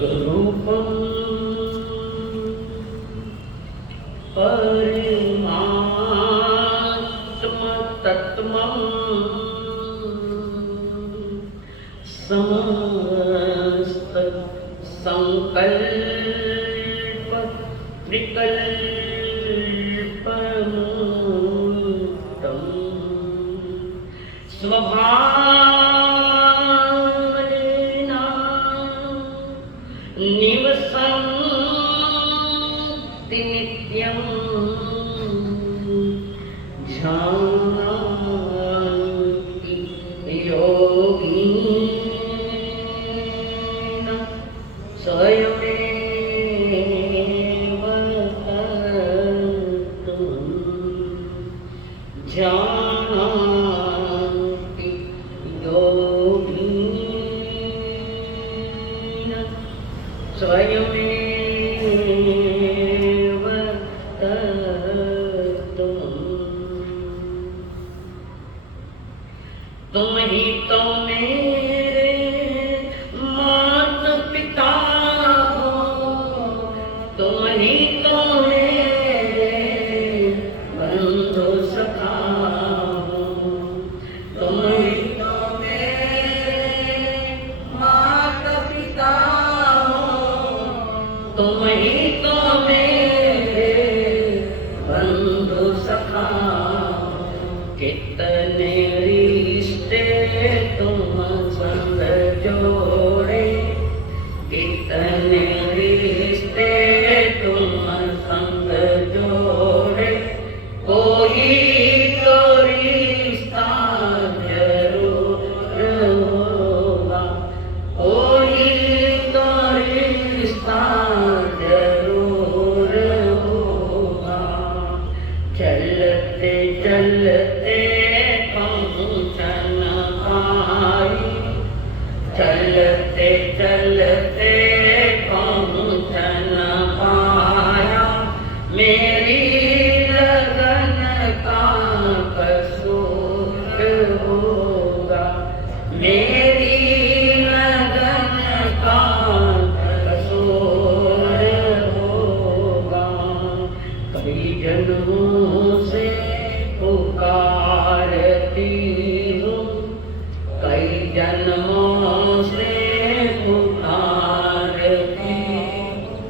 रूपम परमात्म तत्त्वम् समस्त संकल्प विकल्पमुक्तम् स्वभावनेन निवसन्ति नित्यम् जानन्ति योगिन स्वयमेव तत्त्वम् जानन्ति योगिन स्वयमेव तत्त्वम् तुम ही तो मेरे माता पिता हो, तुम ही तो मेरे बंधु सखा हो, तुम ही तो मेरे माता पिता हो, तुम ही तो मेरे बंधु सखा हो। कितने रिश्ते तुम संग जोड़े, कितने रिश्ते तुम संग जोड़े, कोई तो रिश्ता जरूर होगा, कोई तो रिश्ता जरूर होगा। चलते चलते पहुँचन पाई, चलते चलते पहुँचन पाया, मेरी लगन का कसूर होगा, मेरी लगन का कसूर होगा। कई जन्मों से पुकारती हूँ, कई जन्मों से पुकारती हूँ,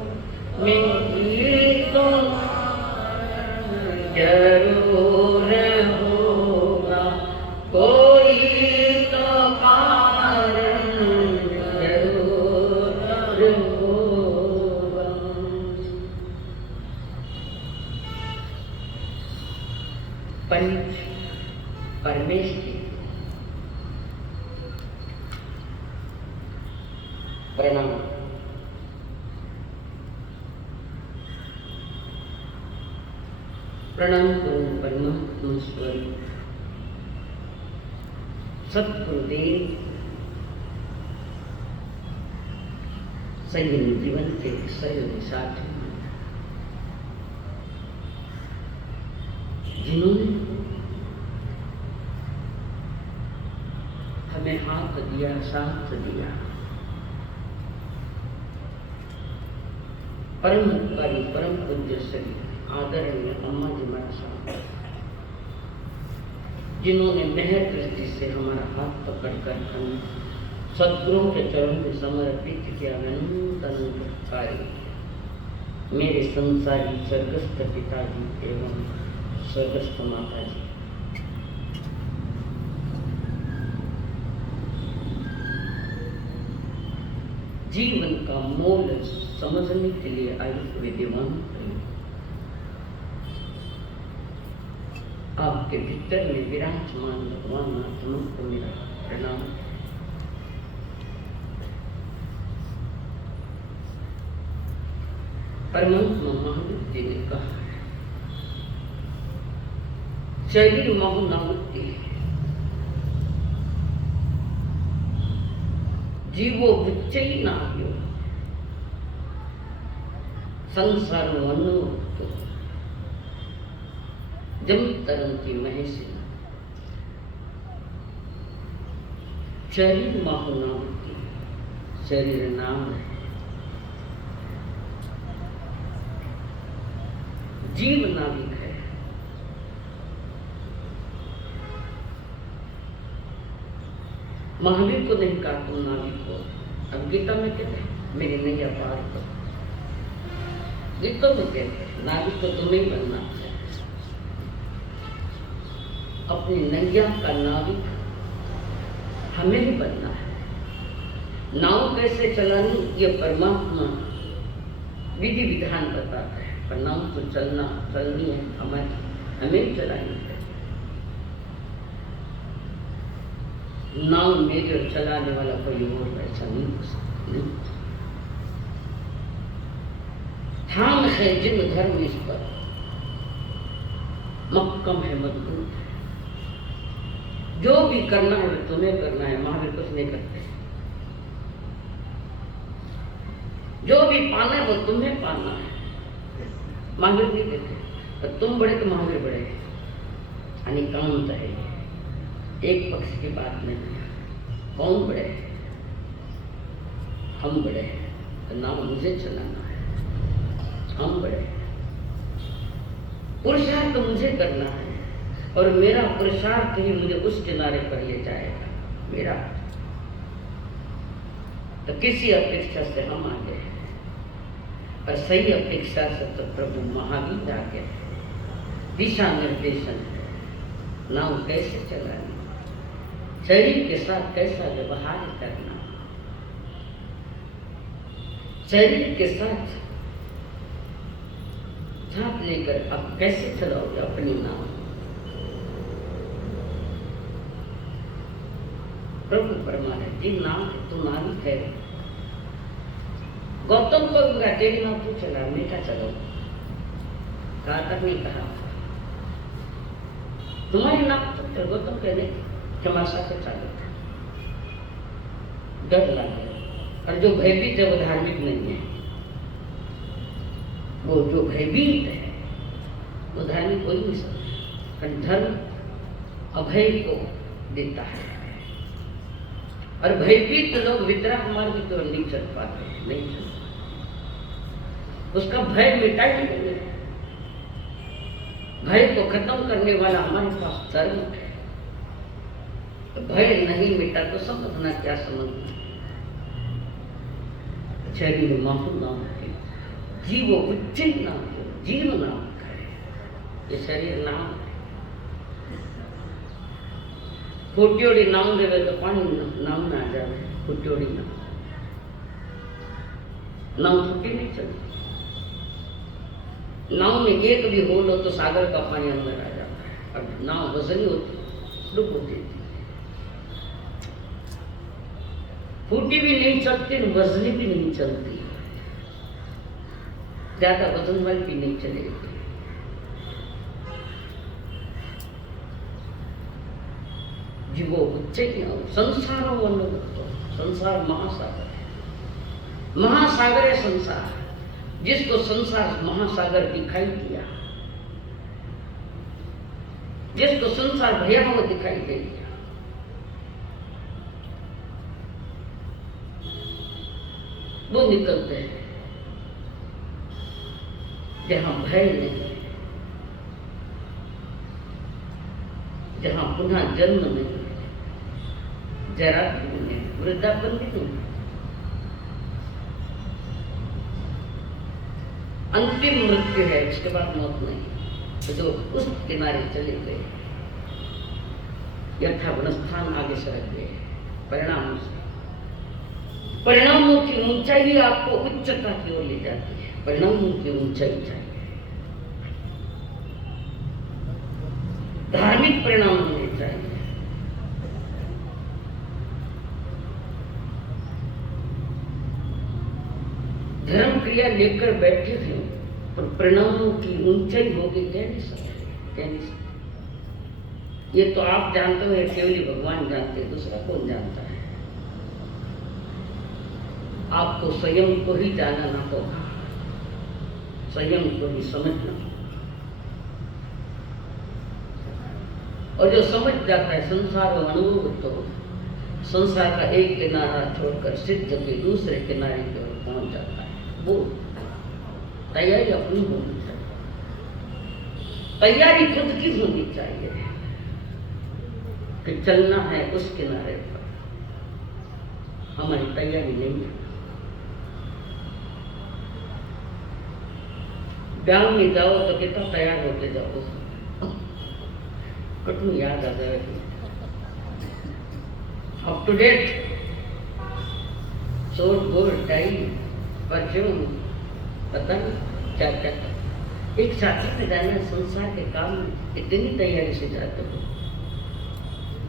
मेरी तो जरूर होगा, कोई तो कारण जरूर होगा। पंच परमेश जी प्रणाम। प्रणाम करूं परमात्मा स्वरूप सतगुरुदेव संयम जीवन के सहयोगी साथी, जिन्होंने हमें हाथ दिया, साथ दिया। परम उपकारी परम पूज्य श्री आदरणीय अम्मा जी महाराज साहब, जिन्होंने मेहर दृष्टि से हमारा हाथ पकड़कर हम सद्गुरुओं के चरण में समर्पित किया। अनंत अनंत कार्य मेरे संसारी स्वर्गस्थ पिताजी एवं स्वर्गस्थ माता जी, जीवन का मोल समझने के लिए आयु विद्यमान आपके भीतर में विराजमान भगवान आत्मा को मेरा प्रणाम। परमात्मा महावीर जी ने कहा है, शरीर मोह नावृत्ति है, जीवो विच्चई नाव्यो संसार वन्नो जम तरंती महेशी। शरीर माहु नाम, शरीर नाम है, जीव नाविक है। महावीर को नहीं कहा तुम नाविक हो। अब गीता में कहते हैं मेरी नैया पार करो। गीता में कहते हैं नाविक को तुम्हें ही बनना है। अपनी नैया का नाविक हमें ही बनना है। नाव कैसे चलानी ये परमात्मा विधि विधान बताता है, पर नाव तो चलनी है हमें ही चलानी है। नाव मेरी और चलाने वाला कोई और ऐसा नहीं हो सकता। ठाम है जिन धर्म इस पर, मक्कम है मजबूत है। जो भी करना है वो तुम्हें करना है, महावीर कुछ नहीं करते। जो भी पाना है वो तुम्हें पाना है, महावीर नहीं देते। तो तुम बड़े तो महावीर बड़े, अनिकांत है, एक पक्ष की बात नहीं है। कौन बड़े है? हम बड़े हैं, तो नाम मुझे चलाना है। हम बड़े हैं, पुरुषार्थ तो मुझे करना है, और मेरा पुरुषार्थ ही मुझे उस किनारे पर ले जाएगा। मेरा तो किसी अपेक्षा से हम आगे हैं, और सही अपेक्षा से तो प्रभु महावीर आगे है। दिशा निर्देशन है, नाव कैसे चलानी, शरीर के साथ कैसा व्यवहार करना, शरीर के साथ लेकर आप कैसे चलाओगे अपनी नाव। प्रभु परमात्मा जी नाम तू नाविक है। गौतम को तेरी नाव तू चला, मीठा चलो, कहा तक नहीं कहा तुम्हारी नाव तो गौतम कहने तमाशा से चालू था। डर लगे, और जो भयभीत है वो धार्मिक नहीं है। वो जो भयभीत है वो धार्मिक हो ही नहीं सकता। धर्म अभय को देता है, और भयभीत लोग वितराग मार्ग की ओर नहीं चल पाते, नहीं चल पाते। उसका भय मिटा ही नहीं। भय को खत्म करने वाला हमारे पास धर्म है। तो भय नहीं मिटा तो समझना क्या समझना। शरीर माहू नाम है, जीवो उच्चिन नाम है, जीव नाम है, ये शरीर नाम है। फूटियोड़ी नाम देवे तो पानी नाम ना आ जाए। फूटियोड़ी नाम फूटी नहीं चलती। नाव में एक भी होल हो तो सागर का पानी अंदर आ जाता है। और नाव वजनी होती, डूब होती थी, फूटी भी नहीं चलती, वजनी भी नहीं चलती, ज्यादा वजन वाली भी नहीं चलेगी। जीवो उच्चैन संसारो अनुगतो, संसार महासागर है। महासागर है संसार। जिसको संसार महासागर दिखाई दिया, जिसको संसार भयावह दिखाई दे दिया, वो निकलते हैं जहां भय नहीं, जहां पुनः जन्म नहीं, जरा भी नहीं, वृद्धापन भी नहीं, अंतिम मृत्यु है, उसके बाद मौत नहीं। तो जो उस किनारे चले गए, यथावस्थान आगे सरक गए। परिणाम से, परिणामों की ऊंचाई आपको उच्चता की ओर ले जाती है। परिणामों की ऊंचाई चाहिए, धार्मिक परिणाम होने चाहिए। धर्म क्रिया लेकर बैठे थे, पर परिणामों की ऊंचाई होगी कह नहीं सकते। ये तो आप जानते हो, केवल भगवान जानते, दूसरा कौन जानता है। आपको स्वयं को ही जानना होगा, स्वयं को ही समझना। और जो समझ जाता है संसार और अनुभव, तो संसार का एक किनारा छोड़कर सिद्ध के दूसरे किनारे की ओर पहुंच जाता है। वो तैयारी अपनी होनी चाहिए। तैयारी खुद की होनी चाहिए कि चलना है उस किनारे पर। हमारी तैयारी नहीं है। गांव में जाओ तो कितना तैयार होते जाओ, कटू याद आ जाएगी, up to date, suit boot tie perfume, पता नहीं क्या क्या। एक शादी में जाना, संसार के काम में इतनी तैयारी से जाते हो,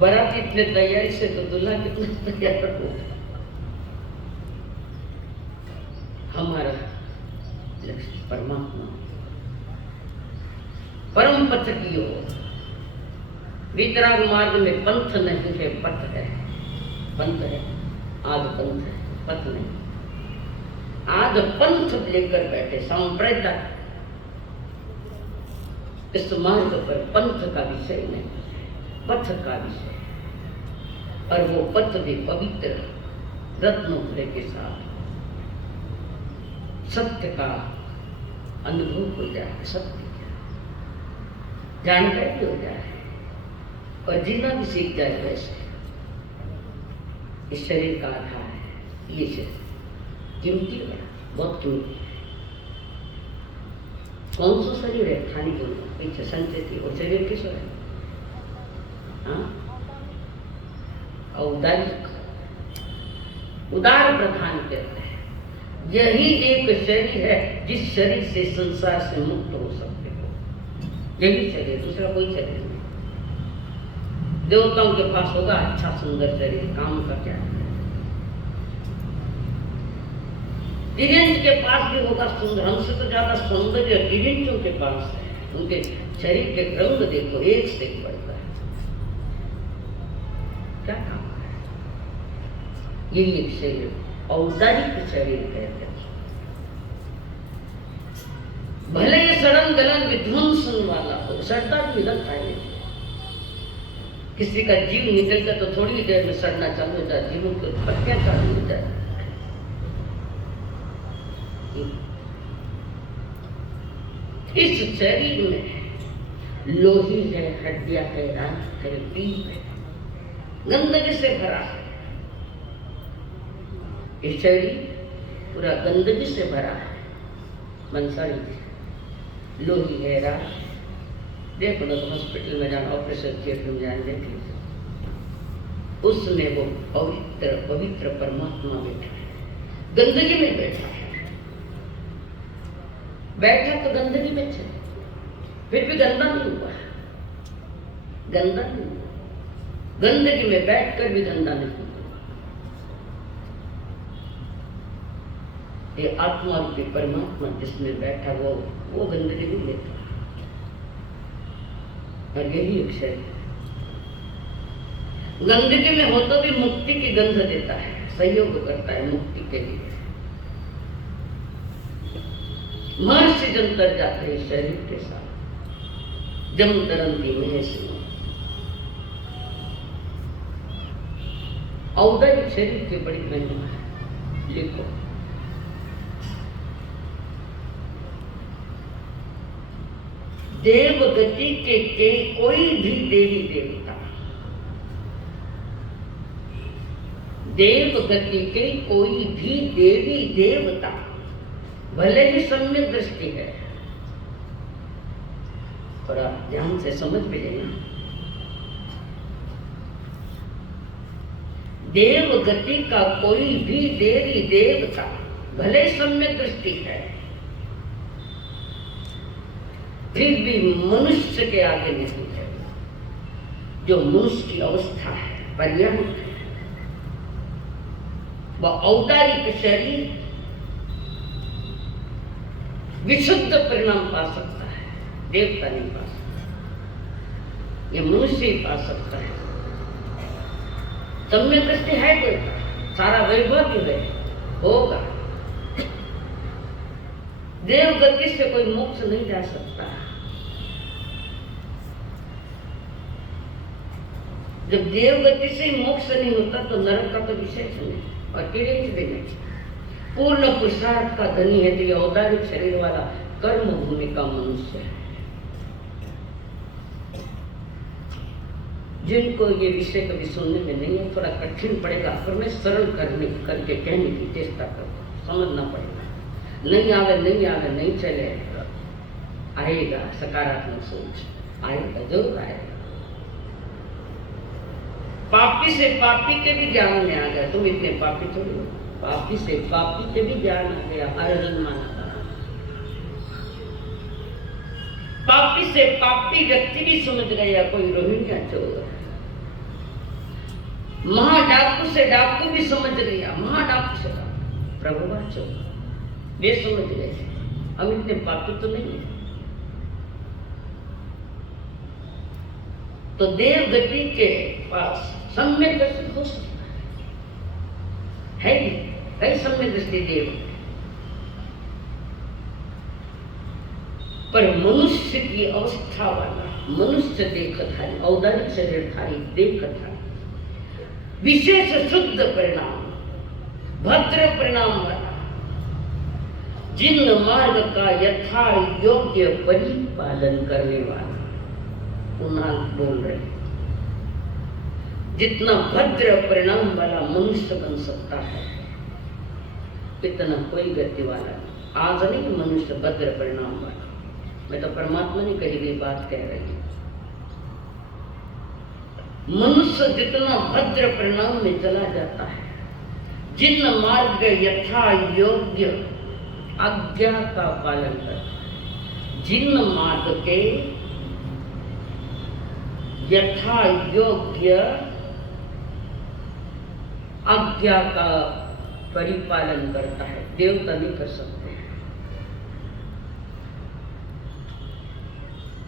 बारात इतने तैयारी से, तो दूल्हा कितना तैयार होगा। हमारा लक्ष्य परमात्मा, परम पथ की ओर। वितराग मार्ग में पंथ नहीं है, पथ है। पंथ है, आद पंथ है, पथ नहीं। आद पंथ लेकर बैठे सांप्रदाय, इस मार्ग पर पंथ का विषय नहीं, पथ का विषय। और वो पथ भी पवित्र रत्नों के साथ सत्य का अनुभव हो जाए, सत्य क्या जानकारी हो जाए और जीना भी सीख जाए। वैसे इस शरीर का आधार है ये शरीर, कीमती है, बहुत कीमती है। कौन सा शरीर है खाली बोलना पीछे संचय थी, और शरीर किस है? उदार प्रधान कहते हैं। यही एक शरीर है जिस शरीर से संसार से मुक्त हो सकते हो। यही शरीर, दूसरा कोई शरीर नहीं। देवताओं के पास होगा अच्छा सुंदर शरीर, काम का क्या है। तिरंज के पास भी होगा सुंदर, हमसे तो ज्यादा सौंदर्य तिरंजों के पास है। उनके शरीर के रंग देखो, एक से एक बढ़ता है। क्या काम है? यही एक शरीर, औदारिक शरीर कहते हैं। भले ये सड़न गलन विध्वंसन वाला हो, सड़ता भी निकलता है। किसी का जीव निकलता तो थोड़ी देर में सड़ना चालू हो जाए, जीवों की पत्तियां चालू हो जाए। इस शरीर में लोही है, हड्डियां है, रक्त है, पीप है, गंदगी से भरा है। ये शरीर पूरा गंदगी से भरा है। मंसारी लोही है, राख। देखो ना, तो हॉस्पिटल में जाना, ऑपरेशन थिएटर में जाना, देख लीजिए, उसमें वो पवित्र पवित्र परमात्मा बैठा है, गंदगी में बैठा है। बैठा तो गंदगी में चले, फिर भी गंदा नहीं हुआ, गंदा नहीं हुआ। गंदगी में बैठकर भी गंदा नहीं हुआ। ये आत्मा रूपी परमात्मा जिसमें बैठा वो गंदगी नहीं लेता। और यही एक शरीर गंदगी में हो तो भी मुक्ति की गंध देता है, सहयोग करता है मुक्ति के लिए। महर्षि जन तर जाते हैं शरीर के साथ, जम तरंती महेश। औदारिक शरीर की बड़ी महिमा है। लिखो, देव गति के कोई भी देवी देवता, देव गति के कोई भी देवी देवता, भले ही सम्यक दृष्टि है, थोड़ा ध्यान से समझ भी लेना। देव गति का कोई भी देवी देवता भले सम्यक दृष्टि है, फिर भी मनुष्य के आगे नहीं है। जो मनुष्य की अवस्था है, पर्याप्त है, वह औदारिक शरीर विशुद्ध परिणाम पा सकता है, देवता नहीं पा सकता। ये मनुष्य ही पा सकता है। सम्यक दृष्टि है देवता, सारा वैभव भी है, होगा। देव गति से कोई मोक्ष नहीं जा सकता। जब देव गति से मोक्ष नहीं होता तो नरक का तो विशेष नहीं, और किरेच भी नहीं। पूर्ण पुरुषार्थ का धनी है तो ये औदारिक शरीर वाला कर्म भूमि का मनुष्य है। जिनको ये विषय कभी सुनने में नहीं है, थोड़ा कठिन पड़ेगा, पर मैं सरल करके कहने की चेष्टा करता हूँ। समझना पड़ेगा, नहीं आगे नहीं चले, आएगा सकारात्मक सोच, आएगा जरूर आएगा। पापी से पापी के भी ज्ञान में आ गया, तुम इतने पापी थोड़ी हो, पापी से पापी के भी ज्ञान आ गया, अर्जुन माना। पापी से पापी व्यक्ति भी समझ गया कोई रोहिंग्या चोर, महाडाकू से डाकू भी समझ गया, महाडाकू से डाकू प्रभुवा चोर, वे समझ गए। हम इतने पापी तो नहीं है। तो देव गति के पास सम्यक दृष्टि हो सकता है कई सम्यक दृष्टि देव, पर मनुष्य की अवस्था वाला, मनुष्य देखधारी, औदारिक शरीरधारी देखधारी, विशेष शुद्ध परिणाम, भद्र परिणाम वाला, जिन मार्ग का यथा योग्य परिपालन करने वाला, पुनः बोल रहे, जितना भद्र परिणाम वाला मनुष्य बन सकता है, इतना कोई गति वाला नहीं। आज नहीं मनुष्य भद्र परिणाम वाला, मैं तो परमात्मा ने कही गई बात कह रही हूं। मनुष्य जितना भद्र परिणाम में चला जाता है, जिन मार्ग यथा योग्य आज्ञा का पालन करता है, जिन मार्ग के यथा योग्य आज्ञा का परिपालन करता है, देवता नहीं कर सकते।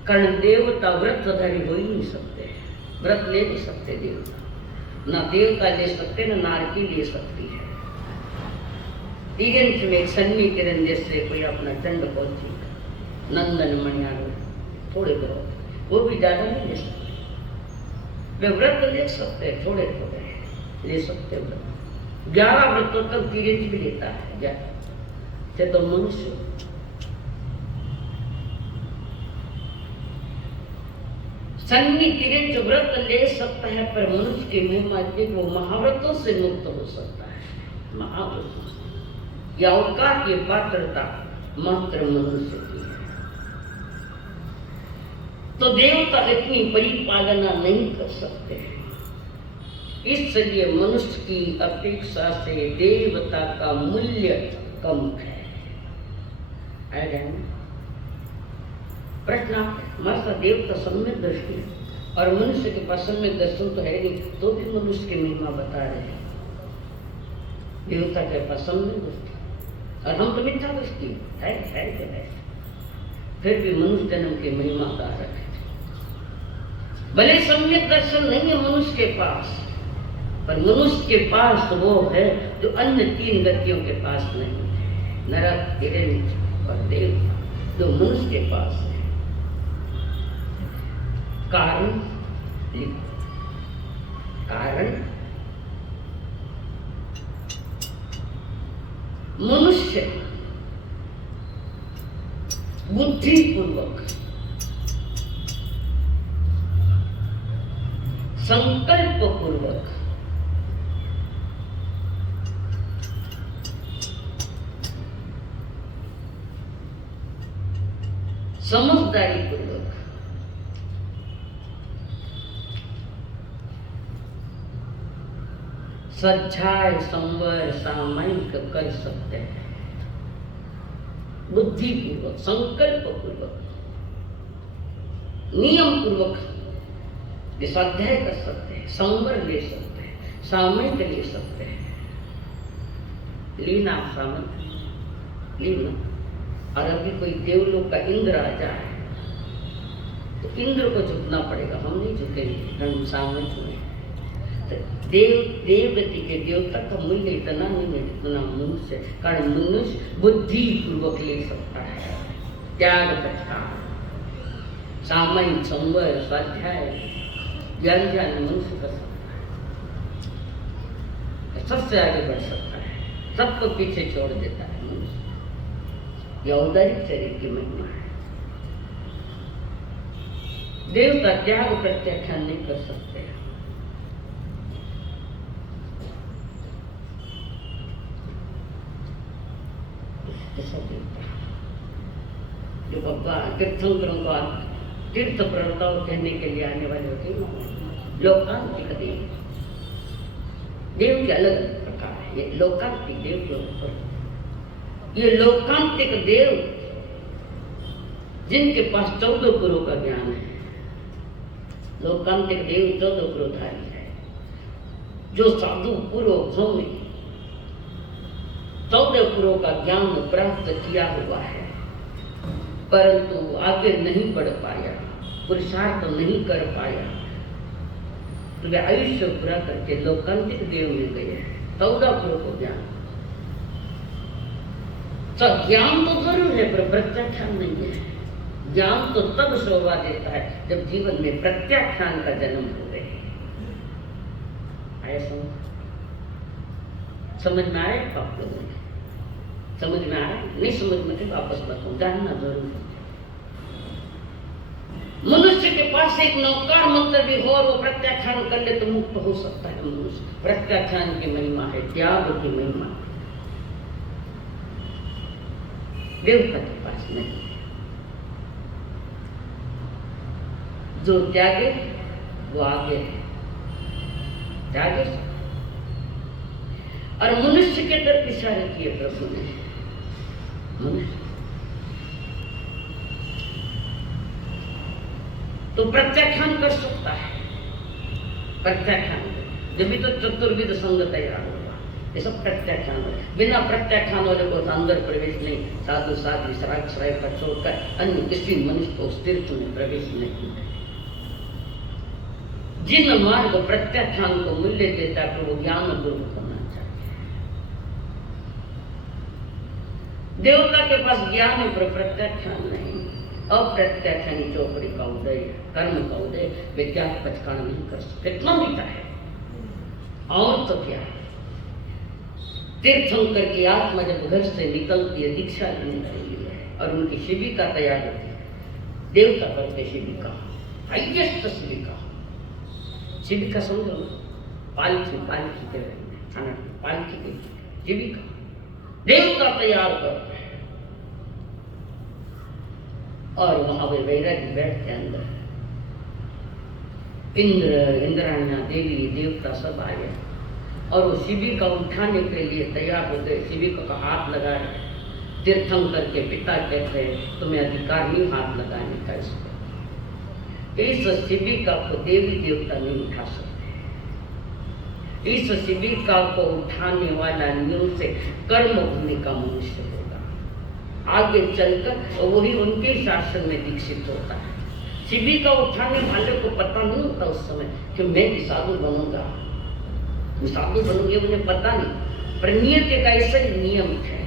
कारण देवता व्रतधारी हो ही नहीं सकते, व्रत ले नहीं सकते देवता, ना देवता ले सकते ना नारकी ले सकती है। तीरंश में सन्नी किरण जैसे कोई अपना चंड पहुंची, नंदन मणियारो थोड़े बहुत, वो भी ज्यादा नहीं ले सकते। वे व्रत ले सकते हैं, थोड़े थोड़े ले सकते व्रत। 11 व्रतों तक तीरंश भी लेता है, क्या तो मनुष्य सन्नी तिरंज व्रत ले सकता है, पर मनुष्य के महिमा के वो महाव्रतों से मुक्त हो सकता है। महाव्रतों से या अवकाश की पात्रता मात्र मनुष्य की है। तो देवता इतनी परिपालना नहीं कर सकते, इसलिए मनुष्य की अपेक्षा से देवता का मूल्य कम है। प्रश्न हमारा देवता सम्यक दृष्टि और मनुष्य के पास सम्यक दर्शन तो है नहीं, तो भी मनुष्य की महिमा बता रहे हैं। देवता के पास सम्यक दृष्टि और हम तो मिथ्या दृष्टि है, फिर भी मनुष्य जन्म की महिमा का रखे। भले सम्यक दर्शन नहीं है मनुष्य के पास, पर मनुष्य के पास वो है जो अन्य 3 गतियों के पास नहीं है, नरक, तिरंज और देवता, जो मनुष्य के पास है। कारण मनुष्य बुद्धिपूर्वक संकल्प पूर्वक समझदारी पूर्वक स्वाध्याय संवर सामयिक कर सकते हैं। बुद्धिपूर्वक, संकल्प पूर्वक, नियम पूर्वक स्वाध्याय कर सकते हैं, संवर ले सकते हैं, सामयिक ले सकते हैं। लीना सामयिक लीना। और अभी कोई देवलोक का इंद्र आ जाए तो इंद्र को झुकना पड़ेगा, हम नहीं झुकेंगे, हम सामयिक में। देवगति के देवता का मूल्य इतना नहीं है जितना मनुष्य, कारण मनुष्य बुद्धि पूर्वक ले सकता है। त्याग तथा सामयिक संवर स्वाध्याय ज्ञान मनुष्य कर सकता है, सबसे आगे बढ़ सकता है, सबको पीछे छोड़ देता है मनुष्य। यह औदारिक शरीर की महिमा है। देवता त्याग प्रत्याख्यान नहीं कर सकते। ऐसा देवता जो भगवान तीर्थंकरों को तीर्थ प्रवर्ताओं कहने के लिए आने वाले होते हैं। लोकांतिक देव, देव के अलग अलग प्रकार है। ये लोकांतिक देव के ऊपर, ये लोकांतिक देव जिनके पास 14 पुरों का ज्ञान है। लोकांतिक देव 14 पुरोधारी है, जो साधु पुरों में 14 पुरों का ज्ञान प्राप्त किया हुआ है, परंतु आगे नहीं बढ़ पाया, पुरुषार्थ नहीं कर पाया, तो वे आयुष्य पूरा करके लोकांतिक देव में गए। 14 पुरों को ज्ञान, तो ज्ञान तो जरूर है पर प्रत्याख्यान नहीं है। ज्ञान तो तब शोभा देता है जब जीवन में प्रत्याख्यान का जन्म हो गए। आया समझ में आया? आप लोगों ने समझ में आया? नहीं समझ में तो वापस बताऊं, जानना जरूर है। मनुष्य के पास एक नौकार मंत्र भी हो और वो प्रत्याख्यान कर ले तो मुक्त हो सकता है मनुष्य। प्रत्याख्यान की महिमा है, त्याग की महिमा है, देवता के पास नहीं। जो त्यागे वो आगे है, त्यागे। और मनुष्य के तरफ इशारे किए प्रभु ने। मनुष्य तो प्रत्याख्यान कर सकता है, प्रत्याख्यान जब भी तो चतुर्विध संग तैयार होगा। ये सब प्रत्याख्यान हो, बिना प्रत्याख्यान वाले को अंदर प्रवेश नहीं। साधु साधु श्राग श्राय का छोड़कर अन्य किसी मनुष्य को उस तीर्थ में प्रवेश नहीं है। जिन मार्ग प्रत्याख्यान को मूल्य देता है वो ज्ञान गुरु करना चाहिए। देवता के पास ज्ञान है पर प्रत्याख्यान नहीं। अप्रत्याख्यानी चौपड़ी का उदय, कर्म का उदय, विद्या पचकान नहीं कर सकते। इतना मीठा है और तो क्या। तीर्थंकर की आत्मा जब घर से निकलती है दीक्षा लेने के लिए और उनकी शिविका तैयार होती है, देवता करते शिविका, हाईएस्ट शिविका। शिविका समझो, पालकी, पालकी के खाना, पालकी की शिविका देवता तैयार करते हैं और वहां वे वैरागी बैठते अंदर। इंद्राणियां, देवी देवता सब आए और वो शिविका उठाने के लिए तैयार हो गए। शिविका का हाथ लगाए। तीर्थंकर के पिता कहते हैं तुम्हें अधिकार नहीं हाथ लगाने का। इसको इस शिविका को देवी देवता नहीं उठा सकते। इस शिविका को उठाने वाला नियम से कर्म भूमि का मनुष्य होगा। आगे चलकर वही उनके शासन में दीक्षित होता है। शिविका उठाने वाले को पता नहीं होता उस समय कि मैं भी साधु बनूंगा, मैं साधु बनूंगी, उन्हें पता नहीं। पर नियति का ऐसा ही नियम है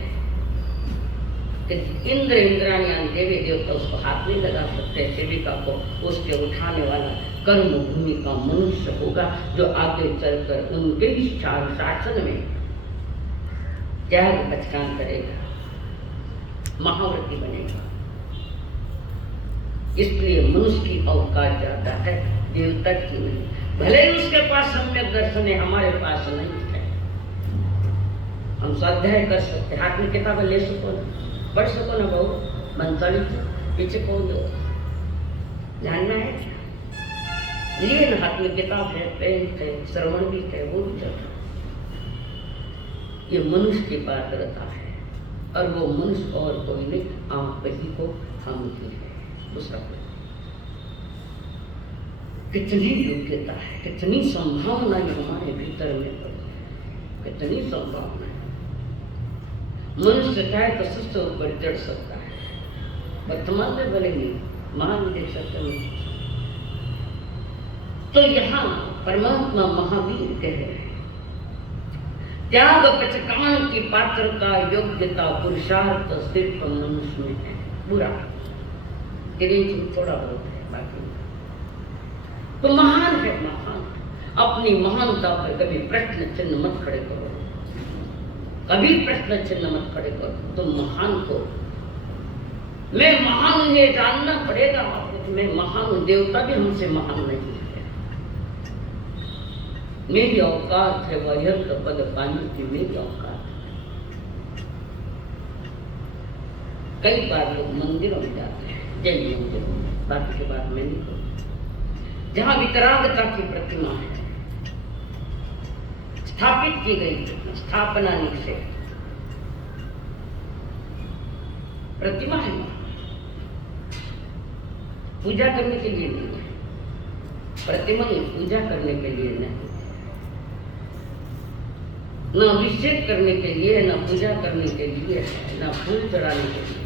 कि इंद्र इंद्राणियां देवी देवता उसको हाथ नहीं लगा सकते। शिविका को उसके उठाने वाला कर्म भूमि का मनुष्य होगा जो आगे चलकर उनके शासन में त्याग पचकान करेगा, महाव्रती बनेगा। इसलिए मनुष्य की अवकाश ज्यादा है, देवता की नहीं। भले ही उसके पास सम्यक दर्शन है, हमारे पास नहीं है। हम स्वाध्याय कर सकते, हाथ में किताबें ले सको ना, पढ़ सको ना, बहुत मंत्री पीछे कौन दो जानना है क्या? लिए ना, हाथ में किताब है, पेन है, श्रवण भी है, वो भी चल रहा। ये मनुष्य की पात्रता है और वो मनुष्य और कोई नहीं, आप ही को थामती है, दूसरा कोई। कितनी योग्यता है, कितनी संभावना हमारे भीतर में, कितनी संभावना है। मनुष्य चाहे तो सबसे ऊपर चढ़ सकता है, वर्तमान में भले नहीं, महान देख सकते हैं। तो यहाँ परमात्मा महावीर कह रहे हैं त्याग पचकान की पात्रता, योग्यता, पुरुषार्थ सिर्फ मनुष्य में है। बुरा थोड़ा बहुत है, बाकी तो महान है। महान अपनी महानता पर कभी प्रश्न चिन्ह मत खड़े करो, कभी प्रश्न चिन्ह मत खड़े करो। तुम महान को, मैं महान हूं ये जानना पड़ेगा आपको। मैं महान हूं, देवता भी हमसे महान नहीं है। मेरी औकात है वह पद पाने की, मेरी औकात। कई बार लोग मंदिरों में जाते हैं, जैन मंदिरों में, बाकी के बाद में नहीं कहूँ, जहाँ वितरागता की प्रतिमा है, स्थापित की गई स्थापना निषेध प्रतिमा है, पूजा करने के लिए नहीं है, प्रतिमा पूजा करने के लिए नहीं, न अभिषेक करने के लिए, न पूजा करने के लिए, न फूल चढ़ाने के लिए।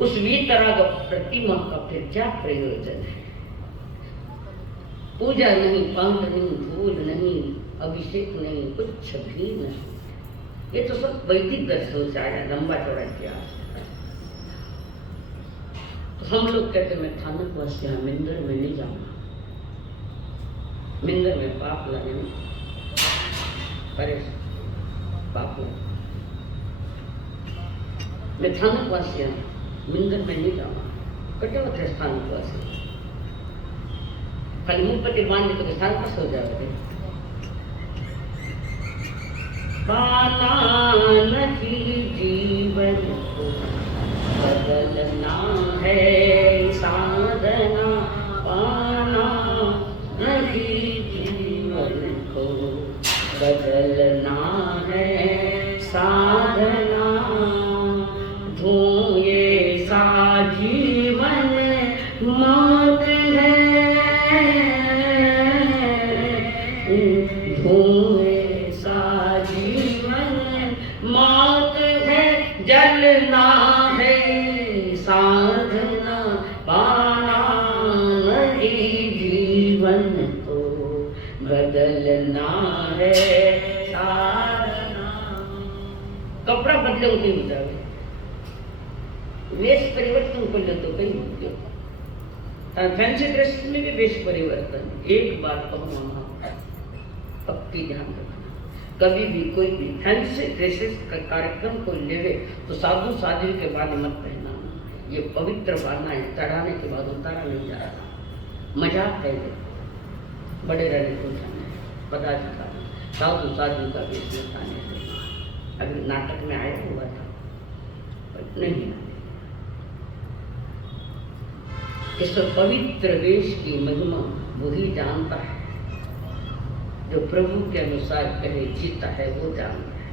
उस वितराग प्रतिमा का फिर क्या प्रयोजन है? पूजा नहीं, पाठ नहीं, फूल नहीं, अभिषेक नहीं, कुछ भी नहीं। ये तो सब वैदिक दर्शन से आया, लंबा चौड़ा इतिहास। तो हम लोग कहते मैं थानक वासी मिंदर में नहीं जाऊंगा, मिंदर में पाप लगे में परेशान, पाप लगे। मैं थानक वासी मिंदर में नहीं जाऊंगा, कटे होते स्थानक वासी खाली मुंह पर मान ले तो स्थान पास हो जाओगे। पाना नहीं जीवन को बदलना है साधना, पाना नहीं जीवन को बदलना है साधना, धोए सा जीवन मौत है, धोए सा जीवन मौत है, जलना है साधना, पाना नहीं जीवन को बदलना है साधना। कपड़ा बदले उठे जावे, वेश परिवर्तन कर लो तो कहीं फैंसी ड्रेस में भी वेश परिवर्तन। एक बात कहूँ पक्की ध्यान रखना, कभी भी कोई भी फैंसी ड्रेसेस का कार्यक्रम को लेवे तो साधु साध्वी के बाद मत पहना। ये पवित्र बांधना है, चढ़ाने के बाद उतारा नहीं जा रहा, मजाक है ये। बड़े रहने को जाना है, पदाधिकारी साधु साध्वी का वेश दिखाने से। अभी नाटक में आया हुआ था पर नहीं, इस पवित्र वेश की महिमा वही जानता है जो प्रभु के अनुसार कहे जीता है, वो जानता है।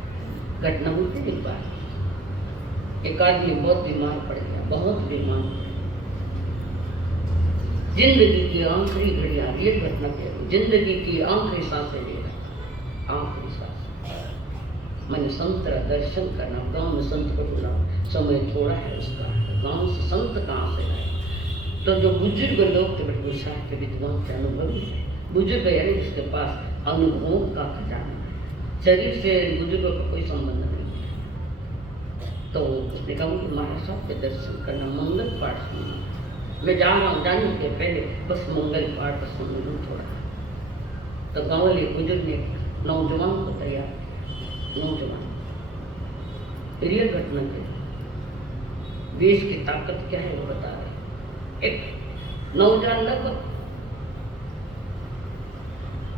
घटना हुई थी एक बार, एक आदमी बहुत बीमार पड़ गया, बहुत बीमार, जिंदगी की आखिरी घड़ियां, ये घटना कह रही, जिंदगी की आखिरी सांसें ले रहा, आखिरी सांस। मैंने संत का दर्शन करना, गांव में संत को बुला, समय थोड़ा है उसका, गांव से संत कहाँ से आए? तो जो बुजुर्ग लोग थे, बड़े विशाल के विद्वान के अनुभवी है, बुजुर्ग यानी जिसके पास अनुभव का खजाना है, शरीर से बुजुर्गों का कोई संबंध नहीं है। तो उसने कहा कि महाराज साहब के दर्शन करना, मंगल पाठ सुनना। मैं जा रहा हूँ, जाने के पहले बस मंगल पाठ सुन लूँ थोड़ा। तो गाँव वाले बुजुर्ग ने नौजवान को तैयार, नौजवान रियल घटना के देश की ताकत क्या है वो बता रहे। एक नौजवान लगभग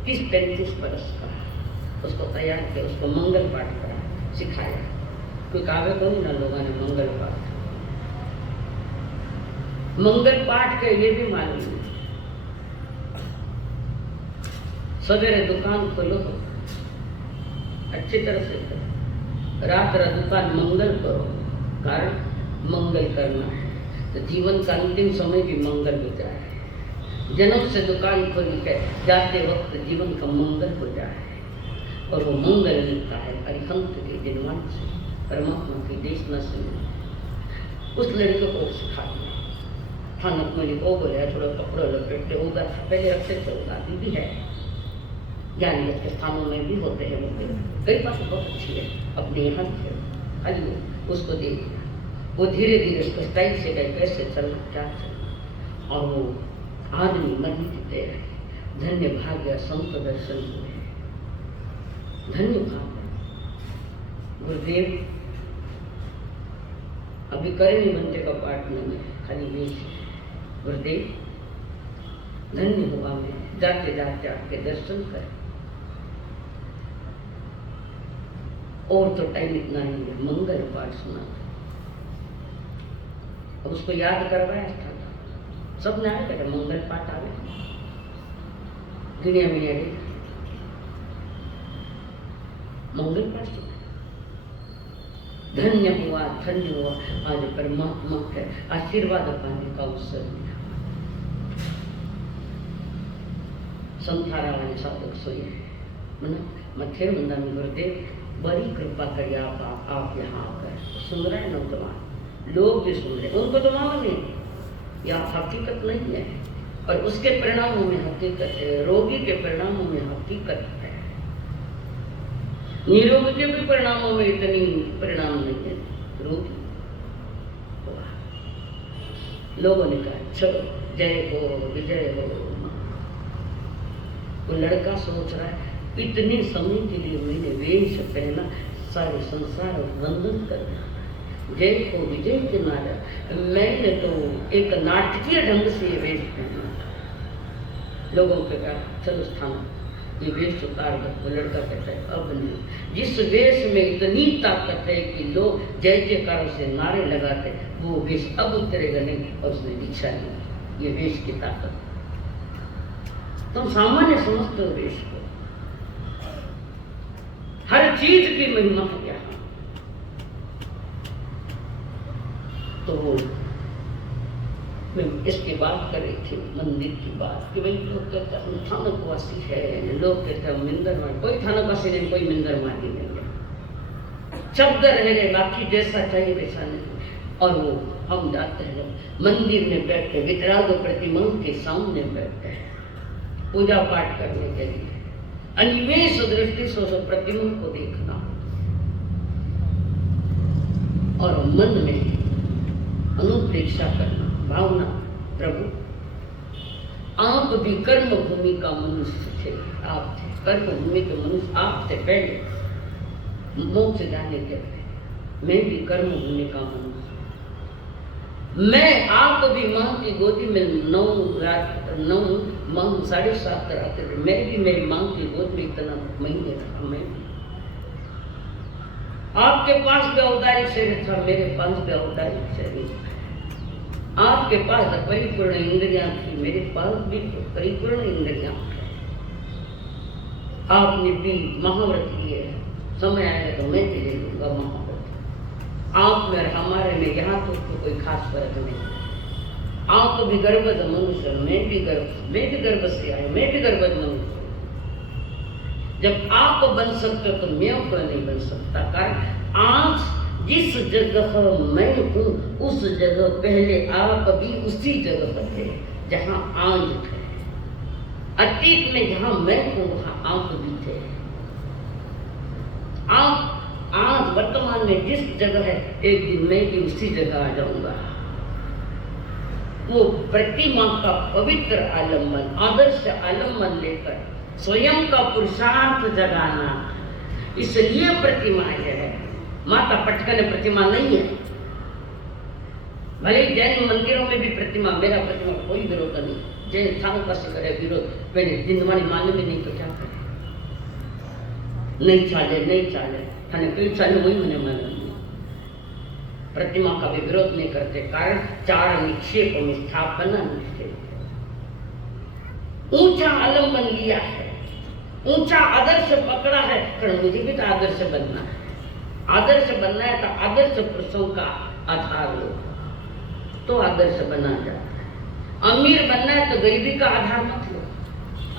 30-35 बरस का, उसको तैयार किया, उसको मंगल पाठ करा, सिखाया। कोई कावे को नहीं ना लोगों ने मंगल पाठ, मंगल पाठ के ये भी मालूम नहीं। सवेरे दुकान खोलो तो अच्छी तरह से करो, रात दुकान मंगल करो, कारण मंगल करना है तो जीवन का अंतिम समय भी मंगल हो जाए। जन्म से दुकान खोल के जाते वक्त जीवन का मंगल हो जाए, और वो मंगल मिलता है अरिहंत के जनमान से, परमात्मा की देश न से। उस लड़के को सिखा दिया, थानक में को बोले थोड़ा कपड़ा लपेटते होगा, पहले रखते थे, होगा भी है, ज्ञानी के स्थानों में भी होते हैं वो, कई बात बहुत अच्छी है, अपने यहाँ थे, आइए उसको देख। वो धीरे धीरे उसको स्टाइल से गए, कैसे चलना क्या चलना, और वो आदमी मरने की तैयार है। धन्य भाग्य संत दर्शन हुए, धन्य भाग्य। गुरुदेव अभी करनी बनते का पाठ नहीं है, खाली वेश। गुरुदेव धन्य हुआ मैं, जाते जाते आपके दर्शन करें। और तो टाइम इतना ही है, मंगल पाठ सुना था। अब उसको याद करवाया था, सब ने आया था मंगल पाठ आवे दुनिया में आगे मंगल पाठ सुना। धन्य हुआ आज परमात्मा के आशीर्वाद पाने का अवसर मिला। संथारावाने साधक सोए मना मथे मंदा में गुरुदेव बड़ी कृपा करिए आप यहाँ आकर सुन रहे हैं नौजवान लोग भी सुन रहे, उनको तो मालूम नहीं यह हकीकत नहीं है, और उसके परिणामों में हकीकत है, रोगी के परिणामों में हकीकत है, निरोग के भी परिणामों में इतनी परिणाम नहीं है। रोगी लोगों ने कहा चलो जय हो विजय हो। वो लड़का सोच रहा है इतने समय के लिए मैंने वेश पहना, सारे संसार वंदन कर रहा, जय हो विजय के नारा। मैंने तो एक नाटकीय ढंग से ये वेश पहना। लोगों के कहा चलो स्थान ये वेश उतार दो। वो लड़का कहता है अब नहीं, जिस वेश में इतनी ताकत है कि लोग जय जयकारों से नारे लगाते, वो वेश अब उतरेगा नहीं। और उसने दीक्षा ली, ये वेश की ताकत। तुम सामान्य समझते हो वेश को, हर चीज की महिमा है यहाँ। तो वो मैं इसकी बात कर रही थी मंदिर की बात कि भाई लोग कहते हैं थानकवासी है, लोग कहते हैं मिंदरमार। कोई थानकवासी नहीं, कोई मिंदरमारी नहीं है, शब्द रह गए, बाकी जैसा चाहिए वैसा नहीं। और वो हम जाते हैं जब मंदिर में बैठते, वितराग प्रतिमाओं के सामने बैठते हैं पूजा पाठ करने के लिए, अनिवेश दृष्टि से उस प्रतिमा को देखना और मन में अनुप्रेक्षा करना, भावना प्रभु आप भी कर्म भूमि का मनुष्य थे, आप थे कर्म भूमि के मनुष्य, आप थे पहले मोक्ष जाने के पहले। मैं भी कर्म भूमि का मनुष्य, मैं आप भी माँ की गोदी में 9 माह 7.5 रात थे, मैं भी मेरी माँ की गोद में इतना महीने रहा। मैं भी आपके पास व्यावधारिक शरीर था, मेरे पास व्यावधारिक शरीर था। आपके पास परिपूर्ण इंद्रियां थी, मेरे पास भी परिपूर्ण इंद्रियां थी। आपने भी महाव्रत किए, समय आएगा तो मैं भी ले लूंगा महाव्रत। आप में और हमारे में यहाँ तो कोई खास फर्क नहीं। आप भी गर्भवत मनुष्य, मैं भी गर्भ से आया, मैं भी गर्भवत मनुष्य। जब आप बन सकते हो तो मैं क्यों नहीं बन सकता? कारण आज जिस जगह मैं हूँ उस जगह पहले आप भी उसी जगह थे जहाँ आज थे। अतीत में जहाँ मैं हूँ वहाँ आप भी थे। आप आज वर्तमान में जिस जगह है, एक दिन मैं भी उसी जगह आ जाऊंगा। वो प्रतिमा का पवित्र आलम्बन, आदर्श आलम्बन लेकर स्वयं का पुरुषार्थ जगाना, इसलिए प्रतिमा है। माता पटकन प्रतिमा नहीं है। भले जैन मंदिरों में भी प्रतिमा, मेरा प्रतिमा कोई विरोध नहीं। जैन स्थानों का से करे विरोध, मैंने जिंदवानी माने में नहीं तो क्या करे, नहीं चाले थाने कई चाले वही मैंने माना नहीं। प्रतिमा का भी विरोध नहीं करते, कारण 4 निक्षेप में स्थापना निक्षेप, ऊंचा आलम्बन लिया है, ऊंचा आदर्श पकड़ा है। कारण मुझे भी तो आदर्श बनना है। आदर्श बनना है तो आदर्श पुरुषों का आधार लो तो आदर्श बना जाता है। अमीर बनना है तो गरीबी का आधार मत लो,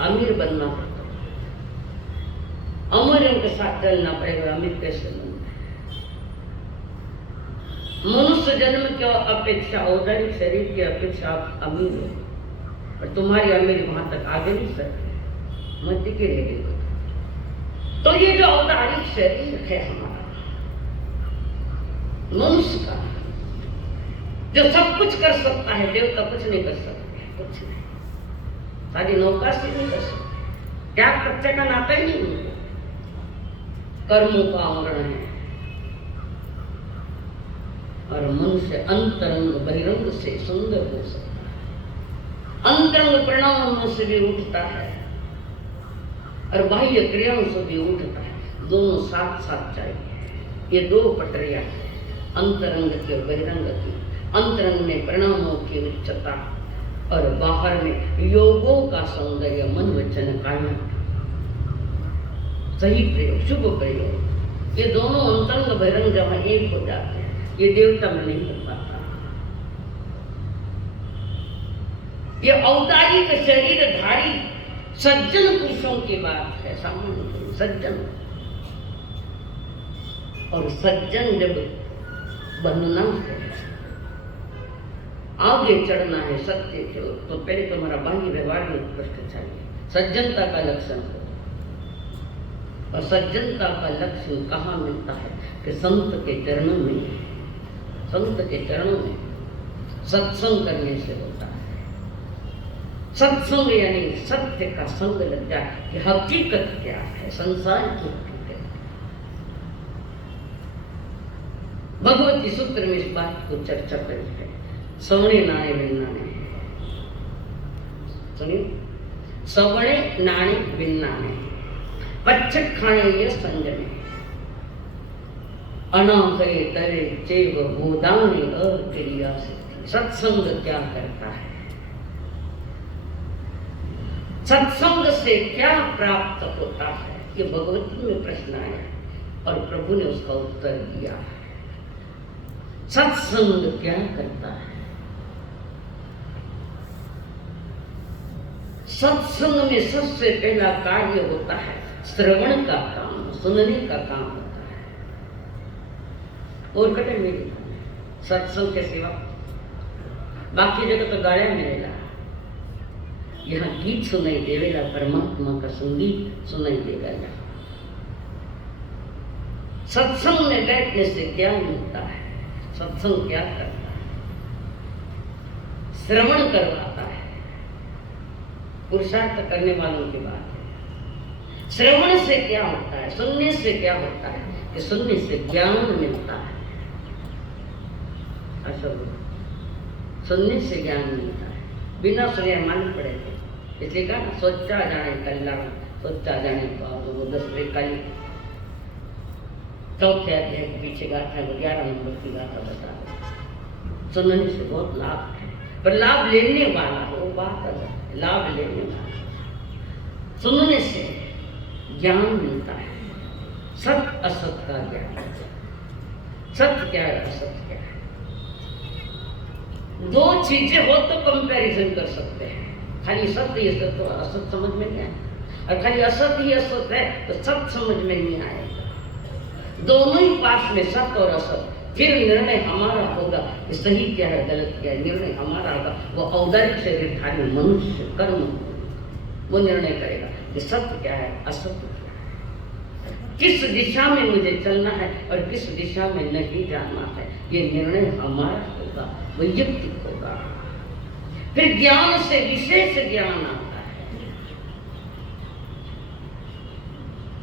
अमीर बनना पड़ता है। अमीरों के साथ चलना पड़ेगा, अमीर कैसे बनना है? मनुष्य जन्म की अपेक्षा, औदारिक शरीर की अपेक्षा आप अमीर हो, और तुम्हारी अमीर वहां तक आगे नहीं सकती, मत के रहेगी। तो ये जो औदारिक शरीर है हमारा मनुष्य का, जो सब कुछ कर सकता है, देवता कुछ नहीं कर सकते, कुछ नहीं। सारी नौका से नहीं कर सकते, क्या प्रत्यय का नाता ही नहीं है, कर्मों का आवरण है। और मनुष्य अंतरंग बहिरंग से सुंदर हो सकता है। अंतरंग परिणामों से भी उठता है और बाह्य क्रियाओं से भी उठता है, दोनों साथ साथ चाहिए। ये दो पटरियां हैं, अंतरंग की और बहिरंग की। अंतरंग में परिणामों की उच्चता और बाहर में योगों का सौंदर्य, मन वचन काया। सही प्रयोग, शुभ प्रयोग, ये दोनों अंतरंग बहिरंग जब एक हो जाते हैं, ये देवता में नहीं हो पाता। ये औदारिक शरीरधारी सज्जन पुरुषों की बात है, सामान्य सज्जन। और सज्जन जब बनना है, आगे चढ़ना है सत्य के, तो पहले तुम्हारा बाह्य व्यवहार में उत्कृष्ट चाहिए, सज्जनता का लक्षण हो। और सज्जनता का लक्षण कहाँ मिलता है कि संत के चरणों में, संत के चरणों में सत्संग करने से होता है। सत्संग यानी सत्य का संग लग जाए कि हकीकत क्या है, संसार की हकीकत। भगवती सूत्र में इस बात को चर्चा करी है। सवणे नाणे बिन्नाणे, सुनिए, सवणे नाणे बिन्नाणे, पच्चक खाने ये संजमे, अनाहय तरे चैव गोदाने अक्रिया सिद्धि। सत्संग क्या करता है, सत्संग से क्या प्राप्त होता है, ये भगवती में प्रश्न आया और प्रभु ने उसका उत्तर दिया है। सत्संग क्या करता है? सत्संग में सबसे पहला कार्य होता है श्रवण का काम, सुनने का काम होता है। और कटे मेरी सत्संग के सिवा बाकी जगह तो गाड़ियां मिलेगा, यहाँ गीत सुनाई देगा, परमात्मा का संगीत सुनाई देगा। यहाँ सत्संग में बैठने से क्या मिलता है? सत्संग क्या करता है? श्रवण करवाता है। पुरुषार्थ करने वालों की बात है। श्रवण से क्या होता है, सुनने से क्या होता है कि सुनने से ज्ञान मिलता है। असल सुनने से ज्ञान मिलता है, बिना सुने मालूम पड़े थे। इसलिए कहा सोचा जाने कल्याण, सोचा जाने पाप। वो 10वें काली चौथे अध्याय के पीछे गाथा, 11 नंबर की गाथा बता रहे। सुनने से बहुत लाभ है, पर लाभ लेने वाला हो वो बात अलग है। लाभ लेने वाला, सुनने से ज्ञान मिलता है, सत्य असत का ज्ञान। सत्य क्या है, असत क्या है? दो चीजें हो तो कंपैरिजन कर सकते हैं। खाली सत्य ही सत्य तो असत समझ में नहीं आएगा, और खाली असत ही असत है तो सत्य समझ में नहीं आएगा। दोनों ही पास में सत्य और असत, फिर निर्णय हमारा होगा कि सही क्या है गलत क्या है। निर्णय हमारा होगा, वो औदारिक शरीरधारी मनुष्य कर्म वो निर्णय करेगा कि सत्य क्या है, असत्य क्या है, किस दिशा में मुझे चलना है और किस दिशा में नहीं जाना है। ये निर्णय हमारा होगा, वैयक्तिक होगा। फिर ज्ञान से विशेष ज्ञान आता है,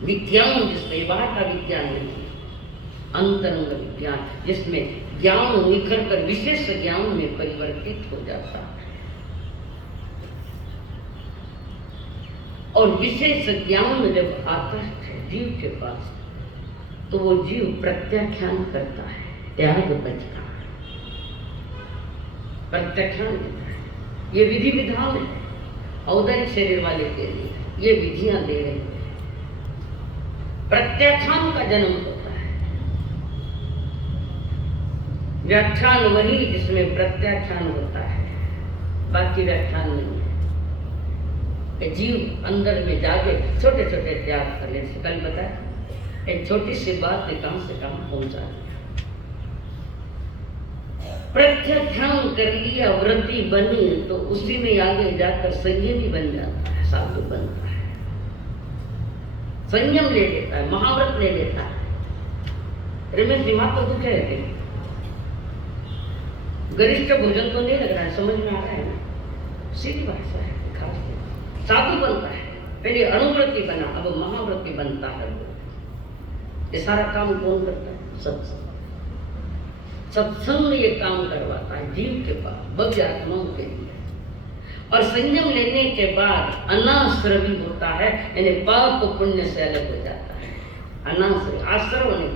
विज्ञान जिसमें बाहर का विज्ञान नहीं, अंतरंग विज्ञान जिसमें ज्ञान निखर कर विशेष ज्ञान में परिवर्तित हो जाता है। और विशेष ज्ञान जब आता है जीव के पास, तो वो जीव प्रत्याख्यान करता है, त्याग बचता है, प्रत्याख्यान देता है। ये विधि विधान है औदारिक शरीर वाले के लिए, ये विधियां दे रही है। प्रत्याख्यान का जन्म होता है, व्याख्यान वही जिसमें प्रत्याख्यान होता है, बाकी व्याख्यान नहीं है। जीव अंदर में जाके छोटे छोटे त्याग कर ले। कल बताया एक छोटी सी बात ने कहां से कहां पहुंचा दिया। प्रत्याख्यान कर लिया, वृत्ति बनी, तो उसी में आगे जाकर संयमी बन जाता है, साधु बनता है, संयम ले लेता है, महाव्रत ले लेता है। रमेश दिमाग को दुख है, गरिष्ठ भोजन तो नहीं लग रहा है, समझ में आ रहा है ना, सीधी भाषा है। खास साधु बनता है, पहले अनुव्रति बना, अब महाव्रति बनता है। ये सारा काम कौन करता है? सत्संग। सत्संग ये काम करवाता है जीव के पास, भव्य आत्माओं के लिए। और संयम लेने के बाद अनाश्रवी होता है, यानी पाप पुण्य से अलग हो जाता है। अनाश्रवी, आश्रव नहीं,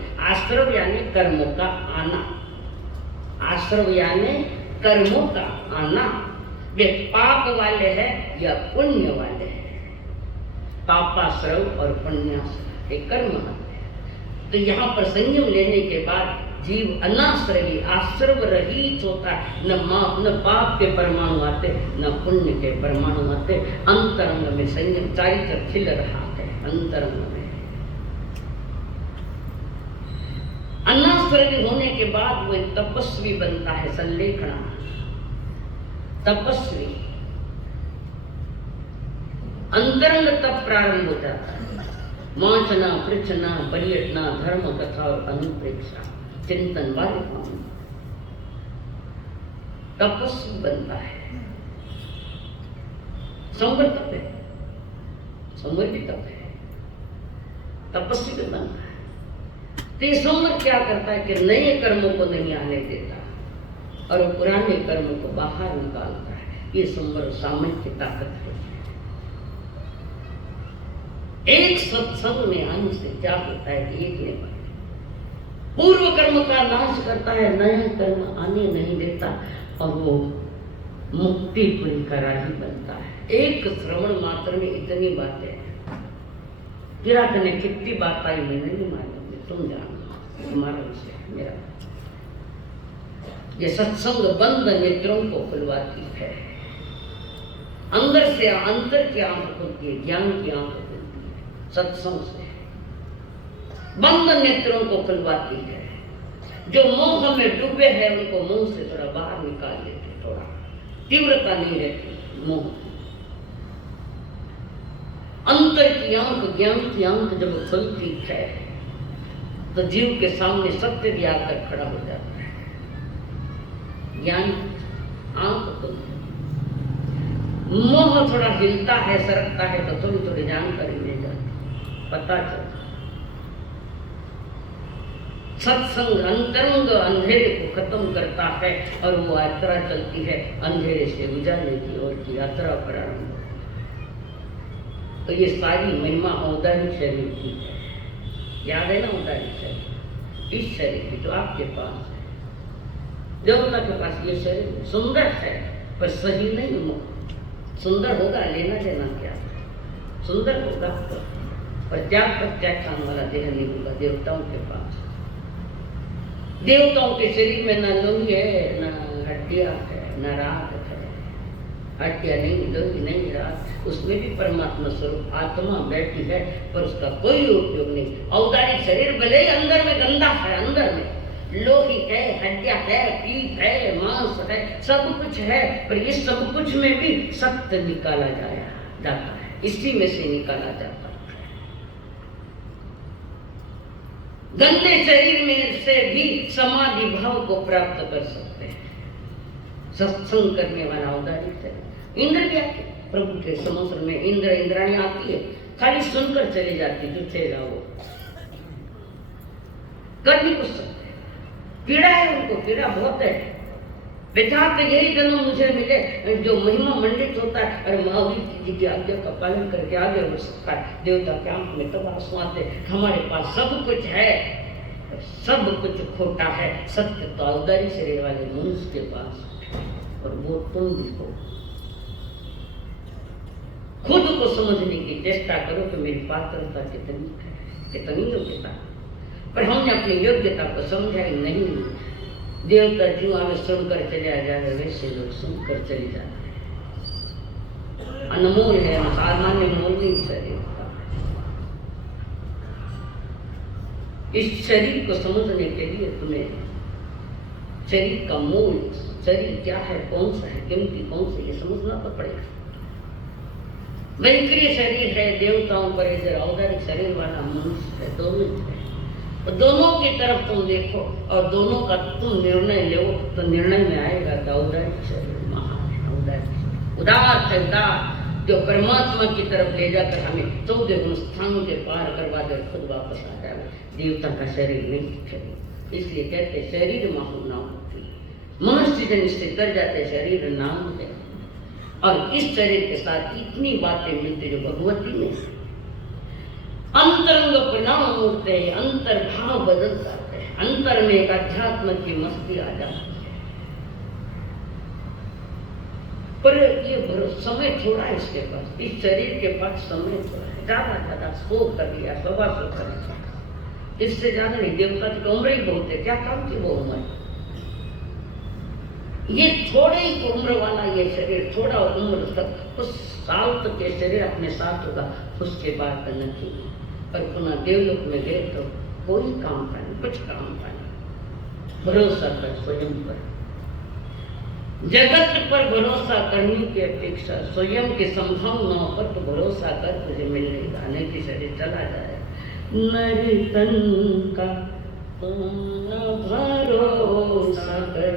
आश्रव यानी कर्मों का आना, आश्रव यानी कर्मों का आना। वे पाप वाले हैं या पुण्य वाले हैं, पापाश्रव और पुण्याश्रव के कर्म आते हैं। तो यहाँ पर संयम लेने के बाद जीव अनाश्रवी आश्रव रहित होता है। न पाप के परमाणु आते, न पुण्य के परमाणु आते। अंतरंग में संयम चारित्र खिल रहा है। अंतरंग में अनाश्रवी होने के बाद वो एक तपस्वी बनता है। संलेखना, तपस्वी, अंतरंग तप प्रारंभ हो जाता है। वांछना, पृच्छना, पर्यटना, धर्म कथा और अनुप्रेक्षा, चिंतन वाले काम, तपस्वी बनता है। संवर तप है, संवर भी तप है, तपस्वी भी बनता है। तो संवर क्या करता है कि नए कर्मों को नहीं आने देता और पुराने कर्मों को बाहर निकालता है। ये संवर सामर्थ्य की ताकत है। एक सत्संग में आने से क्या होता है कि एक ने पूर्व कर्म का नाश करता है, नया कर्म आने नहीं देता और वो मुक्ति पूरी कराही बनता है। एक श्रवण मात्र में इतनी बातें किरात ने कितनी बात आई मैंने नहीं मालूम, तुम जानो, तुम्हारा विषय है, मेरा। ये सत्संग बंद नेत्रों को खुलवाती है। अंदर से अंतर की आंख खुलती है, ज्ञान की आंख खुलती है सत्संग से। बंद नेत्रों को खुलवाती है। जो मोह में डूबे हैं उनको मुंह से थोड़ा बाहर निकाल देते, थोड़ा तीव्रता नहीं रहती मोह। अंतर की आंख, ज्ञान की आंख जब खुलती है तो जीव के सामने सत्य भी आकर खड़ा हो जाता है। ज्ञान आंख खुलती, मोह थोड़ा हिलता है, सरकता है तो थोड़ी थोड़ी जानकारी ले जाती, पता चलता। सत्संग अंतरंग अंधेरे को खत्म करता है और वो यात्रा चलती है अंधेरे से उजाले की ओर की यात्रा प्रारंभ। तो ये सारी महिमा औदारी शरीर की है। याद है ना औदारी शरीर, इस शरीर की जो आपके पास है, देवता के पास ये शरीर सुंदर है पर सही नहीं। सुंदर होगा, लेना देना क्या, सुंदर होगा पर त्याग प्रत्याख्यान वाला देह नहीं होगा देवताओं के पास। देवताओं के शरीर में न लोही है, न हड्डियां है, न रात है। हड्डियां नहीं, लोही नहीं, रात, उसमें भी परमात्मा स्वरूप आत्मा बैठी है पर उसका कोई उपयोग नहीं। औदारिक शरीर भले ही अंदर में गंदा है, अंदर में लोही है, हड्डियां है, पीठ है, मांस है, सब कुछ है पर इस सब कुछ में भी सत्य निकाला जाता है, इसी में से निकाला जाता है। गंदे शरीर में से भी समाधि भाव को प्राप्त कर सकते हैं सत्संग करने वाला औदारिक शरीर। इंद्र क्या है, प्रभु के समुद्र में इंद्र इंद्राणी आती है, खाली सुनकर चली जाती, जो चलेगा वो कर नहीं कुछ सकते। पीड़ा है उनको, पीड़ा बहुत है। बेचाते यही जन्म मुझे मिले जो महिमा मंडित होता है। अरे महावीर जी की आज्ञा का पालन करके आगे हो सकता है। देवता के आंख में तब आंसू आते, हमारे पास सब कुछ है, सब कुछ खोटा है। सत्य तो औदारी शरीर वाले मनुष्य के पास, और वो तुम भी हो। खुद को समझने की चेष्टा करो कि मेरी पात्रता कितनी है, कितनी योग्यता, पर हमने अपनी योग्यता को समझा ही नहीं। देवता जो हमें सुनकर चले आ जाए वैसे लोग सुनकर चले जाते हैं। अनमोल है, सामान्य मोल नहीं शरीर का। इस शरीर को समझने के लिए तुम्हें शरीर का मूल, शरीर क्या है, कौन सा है, कीमती कौन सा, ये समझना तो पड़ेगा। वैक्रिय शरीर है, देवताओं पर इधर औदारिक शरीर वाला मनुष्य है, दोनों है। दोनों की तरफ तुम देखो और दोनों का तुम निर्णय लो तो निर्णय में आएगा औदारिक शरीर महान है। औदारिक उदार है, उदार जो परमात्मा की तरफ ले जाकर हमें 14 गुण स्थानों के पार करवा दे, खुद वापस आ जाएगा। देवता का शरीर नहीं शरीर, इसलिए कहते शरीर माहू नाम होती। मनुष्य जन इससे कर जाते शरीर नाम है। और इस शरीर के साथ इतनी बातें मिलती जो भगवती में अंतरंग परिणाम होते हैं, अंतर्भाव बदल जाते हैं। अंतर में एक अध्यात्म की मस्ती आ जाती है। पर ये समय थोड़ा है इसके पास, इस शरीर के पास समय थोड़ा है। ज्यादा 100 कर लिया, 125 कर लिया, इससे ज्यादा नहीं। देवता की उम्र ही बहुत है, क्या काम की वो उम्र। ये थोड़े ही उम्र वाला ये शरीर, थोड़ा उम्र तक, उस साल तक ये शरीर अपने साथ होगा, उसके बाद नहीं। पर पुनः देवलोक में गए तो कोई काम का नहीं, कुछ काम का नहीं। भरोसा कर स्वयं पर, जगत पर भरोसा करने की अपेक्षा स्वयं की संभावनाओं पर तो भरोसा कर, तुझे मिलेगा। नहीं कि शरीर चला जाए। नर तन का भरोसा कर,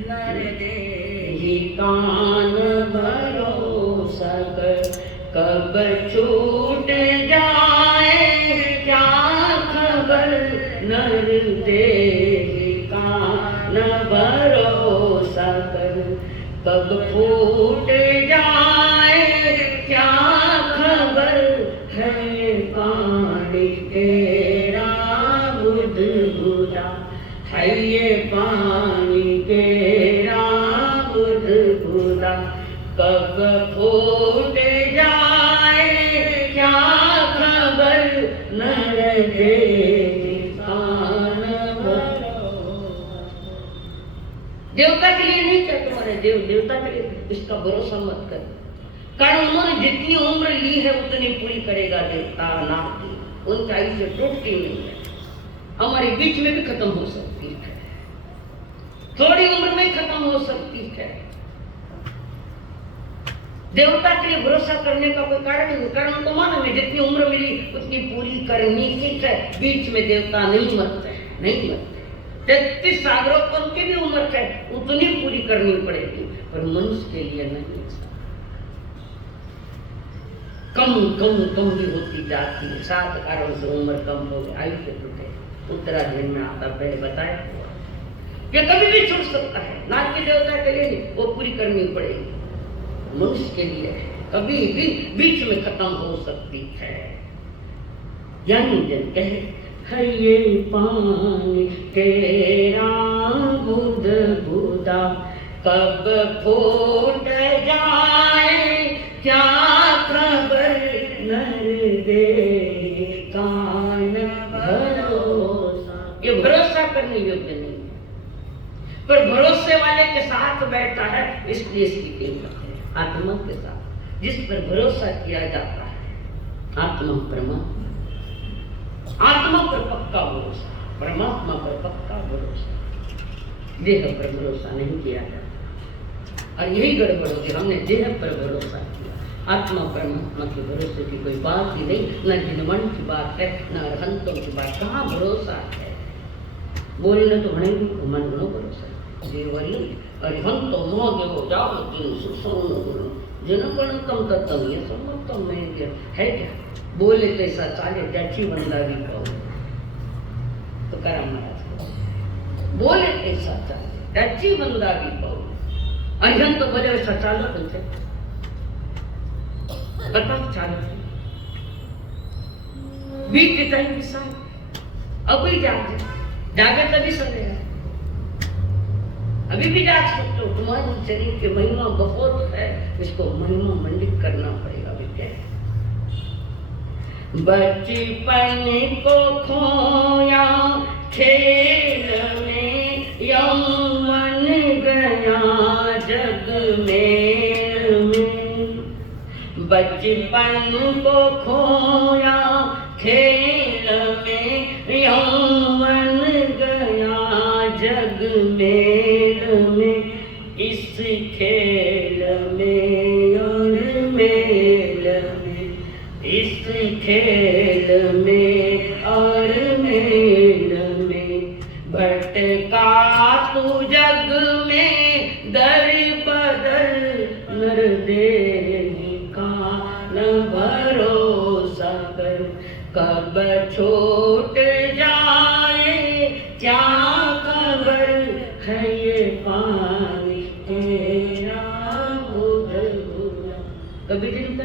नर देही कान भरोसा कर, कब छूट जाए क्या खबर। नर देही कान भरोसा कर, कब फूट जाए क्या खबर। है पानी तेरा बुदबुदा, है ये पानी तेरा बुदबुदा, कब फूट जाए क्या खबर। नर देही कान भरोसा। देवता के लिए नहीं क्या तुम्हारे देवता के लिए इसका भरोसा मत कर, कारण उन्होंने जितनी उम्र ली है उतनी पूरी करेगा देवता। नाती उनका आयुष्य टूटती नहीं है, हमारे बीच में भी खत्म हो सकती है, थोड़ी उम्र में खत्म हो सकती है। देवता के लिए भरोसा करने का कोई कारण नहीं, कारण उनको मालूम है जितनी उम्र मिली उतनी पूरी करनी ठीक है। बीच में देवता नहीं मरते, नहीं मरते। 33 सागरों पर उनकी भी उम्र है, उतनी पूरी करनी पड़ेगी, पर मनुष्य के लिए नहीं। कम भी होती जाती है, 7 कारणों से उम्र कम हो गई, आयुष्य टूटे। उत्तराधीन में आता पहले बताया, ये कभी भी छूट सकता है। नाग के देवता के लिए नहीं, वो पूरी करनी पड़ेगी। मनुष्य के लिए कभी भी बीच में खत्म हो सकती है। यानी जन कहे, है ये पानी तेरा बुदबुदा, कब फूट जाए क्या खबर। नर देही कान भरोसा। ये भरोसा करने योग्य नहीं है, पर भरोसे वाले के साथ बैठता है, इसलिए इसकी कीमत है। आत्मा के साथ जिस पर भरोसा किया जाता है, आत्मा परमात्मा, आत्मा पर पक्का भरोसा, परमात्मा पर पक्का भरोसा। देह पर भरोसा नहीं किया जाता, और यही गड़बड़ होती। हमने देह पर भरोसा किया, आत्मा परमात्मा के भरोसे की कोई बात ही नहीं। न जिनमन की बात है, न अरहंतों की बात, कहाँ भरोसा है। बोलने तो घणे मन घणो भरोसा देवरी अरिहंतो मोह देवो जाओ जिन सुसौन गुरु जिन पणतम तत्तम ये समर्थम में है क्या। बोले कैसा चाले त्याची वंदावी पाहू, तो करा महाराज बोले कैसा चाले त्याची वंदावी पाहू। अरिहंत बोले वैसा चालत होते, बताओ चालत बीत टाइम के साथ अभी जागे तभी सवेरा, अभी भी जाग सकते हो। तुम्हारे शरीर की महिमा बहुत है, इसको महिमा मंडित करना पड़ेगा। विद्या बचपन को खोया खेल में, यौवन गया जग में। बचपन को खोया खेल में, यौवन गया जग में। इस खेल में और मेल में, इस खेल में और मेल में, भटका तू जग में दर बदर। नर देही कान भरोसा कर, कब छूट जाए क्या खबर। है ये पानी तेरा बुदबुदा। कभी चिंता,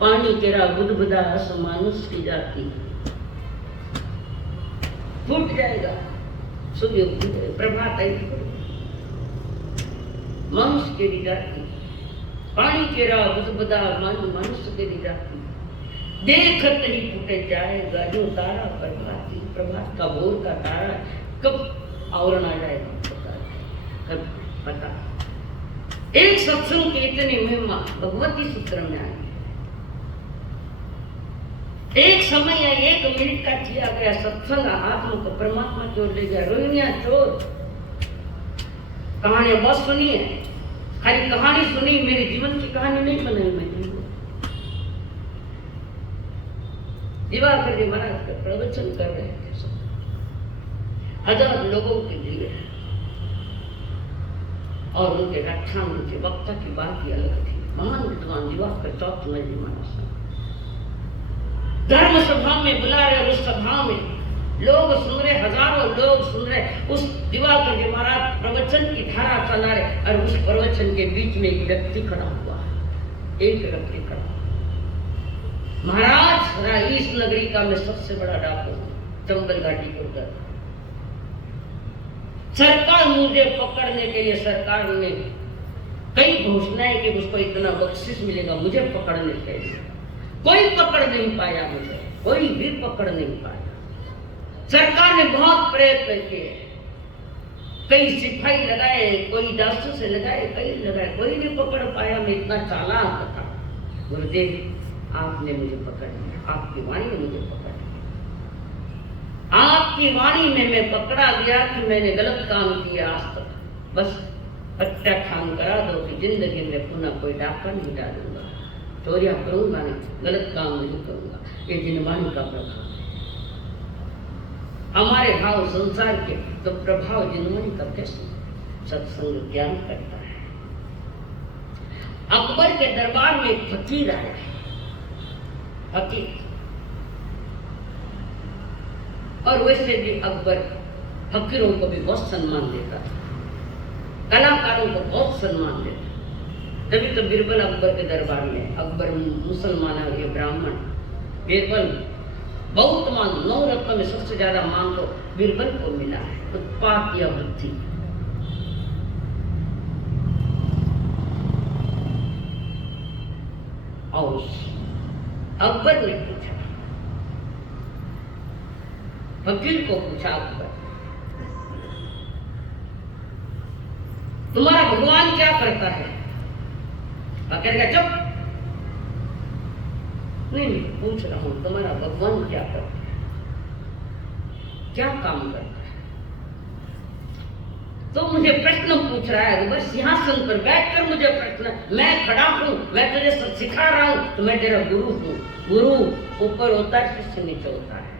पानी तेरा बुदबुदा, मानुष की जाती फूट जाएगा। सूर्य प्रभात आई मनुष्य के जाती, पानी के राह बुदबुदा मन मनुष्य के जाती, देखत ही फूटे जाएगा जो तारा प्रभाती, प्रभात का भोर का तारा कब आवरण आ जाएगा कब पता। एक सत्संग की इतनी महिमा भगवती सूत्र में आई। एक समय या एक मिनट का किया गया सत्संग आत्मा को परमात्मा की ओर ले गया। रोहिणिया चोर कहानियां बहुत सुनी है, खाली कहानी सुनी, मेरे जीवन की कहानी नहीं बनाई मैंने। दिवाकर जी महाराज का प्रवचन कर रहे थे, हजार लोगों के लिए, और उनके व्याख्यान उनके वक्ता की बात ही अलग थी। महान विद्वान दिवाकर चौथ जी महाराज धर्म सभा में बुला रहे, उस सभा में लोग सुन रहे, हजारों लोग सुन रहे, उस दिवाकर जी महाराज प्रवचन की धारा चला रहे, और उस प्रवचन के बीच में एक व्यक्ति खड़ा हुआ, एक व्यक्ति खड़ा। महाराज इस नगरी का मैं सबसे बड़ा डाकू, चंबल घाटी को उतर, सरकार मुझे पकड़ने के लिए, सरकार ने कई घोषणाएं कि उसको इतना बख्शिश मिलेगा मुझे पकड़ने के लिए, कोई पकड़ नहीं पाया मुझे, कोई भी पकड़ नहीं पाया। सरकार ने बहुत प्रयत्न किए, कई सिपाही लगाए, कोई जासूस से लगाए, कई लगाए, कोई नहीं पकड़ पाया। मैं इतना चालाक था। गुरुदेव आपने मुझे पकड़ लिया, आपकी वाणी ने मुझे पकड़ लिया, आपकी वाणी में मैं पकड़ा गया कि मैंने गलत काम किया आज तक। बस प्रत्याख्यान करा दो कि जिंदगी में पुनः कोई डाका नहीं डालूंगा, चोरियां करूंगा नहीं, गलत काम नहीं करूंगा। ये जिनवाणी का प्रभाव है। हमारे भाव संसार के तो प्रभाव जिनवाणी का कैसे सत्संग ज्ञान करता है। अकबर के दरबार में एक फकीर आया, फकीर, और वैसे भी अकबर फकीरों को भी बहुत सम्मान देता था, कलाकारों को बहुत सम्मान देता। तभी तो बीरबल अकबर के दरबार में, अकबर मुसलमान है, ये ब्राह्मण, बीरबल बहुत मान, 9 रत्नों में सबसे ज्यादा मान तो बीरबल को मिला है। उत्पात या वृद्धि, और अकबर ने पूछा, फकीर को पूछा अकबर, तुम्हारा भगवान क्या करता है? फकीर का चुप, नहीं पूछ रहा हूं तुम्हारा भगवान क्या करता है, क्या काम करता है? तो मुझे प्रश्न पूछ रहा है अकबर, सिंहासन पर बैठकर मुझे प्रश्न, मैं खड़ा हूं, मैं तुझे सब सिखा रहा हूं, तो मैं तेरा गुरु हूं। गुरु ऊपर होता है, शिष्य नीचे होता है।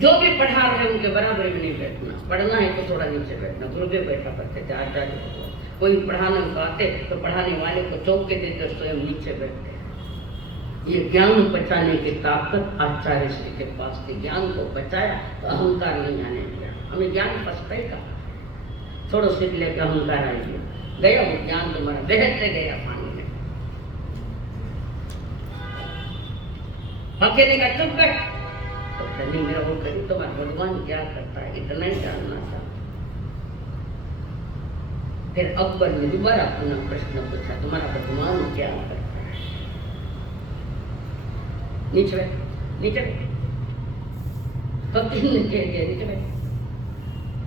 जो भी पढ़ा रहे उनके बराबर में नहीं बैठना, पढ़ना है तो थोड़ा नीचे बैठना। गुरुदेव बैठा करते थे आचार्य को, कोई पढ़ाना पाते तो पढ़ाने वाले को चौके देते, स्वयं नीचे बैठते। ये ज्ञान बचाने की ताकत आचार्य श्री के पास थी। ज्ञान को बचाया तो अहंकार नहीं आने दिया। हमें ज्ञान फंसता ही कहा, थोड़ा सीख लेकर अहंकार आ गया, वो ज्ञान तुम्हारा बहते गया पानी में। फकीर ने कहा चुप बैठ, तो नहीं मेरा वो करी, तुम्हारा भगवान क्या करता है इतना ही जानना था। फिर अकबर ने दोबारा अपना प्रश्न पूछा, तुम्हारा भगवान क्या करता है? नीचे बैठ, नीचे बैठ, फकीर ने कह दिया नीचे बैठ।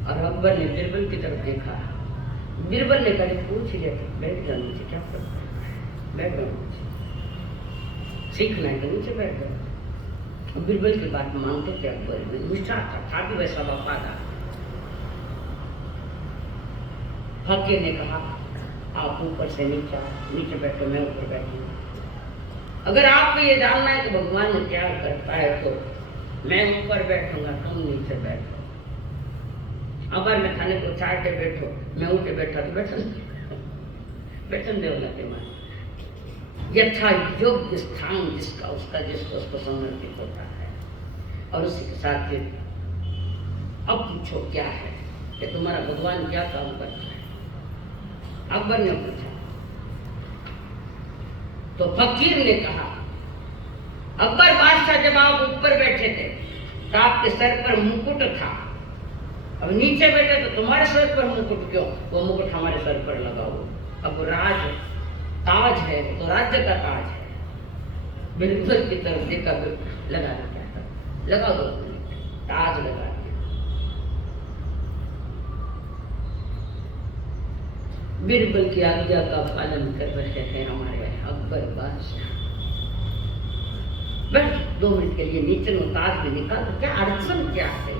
और अकबर ने बीरबल की तरफ देखा, बीरबल ने कहा पूछ लिया, बैठ जाओ नीचे, क्या करता है, बैठ जाओ नीचे, सीखना है तो नीचे बैठ जाओ। बीरबल की बात मानते थे अकबर में, निष्ठा था भी वैसा वफादार। फकीर ने कहा आप ऊपर से नीचे बैठो, मैं ऊपर बैठूंगा। अगर आपको ये जानना है कि भगवान क्या करता है तो मैं ऊपर बैठूंगा, तुम नीचे बैठो। अगर मैं खाने को चाटे बैठो, मैं ऊपर बैठा तो बैठन देवना के मान यथा योग्य स्थान जिसका उसका जिसको उसको समर्पित होता है। और उसी के साथ अब पूछो क्या है कि तुम्हारा भगवान क्या काम करता है? अकबर ने पूछा तो फकीर ने कहा, अकबर बादशाह जब आप ऊपर बैठे थे तो आपके सर पर मुकुट था, अब नीचे बैठे तो तुम्हारे सर पर मुकुट क्यों? वो मुकुट हमारे सर पर लगा हुआ। अब राज ताज है तो राज्य का ताज है। बिरबल की तरफ देखा, लगा दो, क्या था लगा दो, ताज लगा दिया। बिरबल की आज्ञा का पालन कर रहे हैं हमारे अकबर बादशाह। बस 2 मिनट के लिए नीचे नो ताज में निकाल दो, क्या अड़चन क्या है?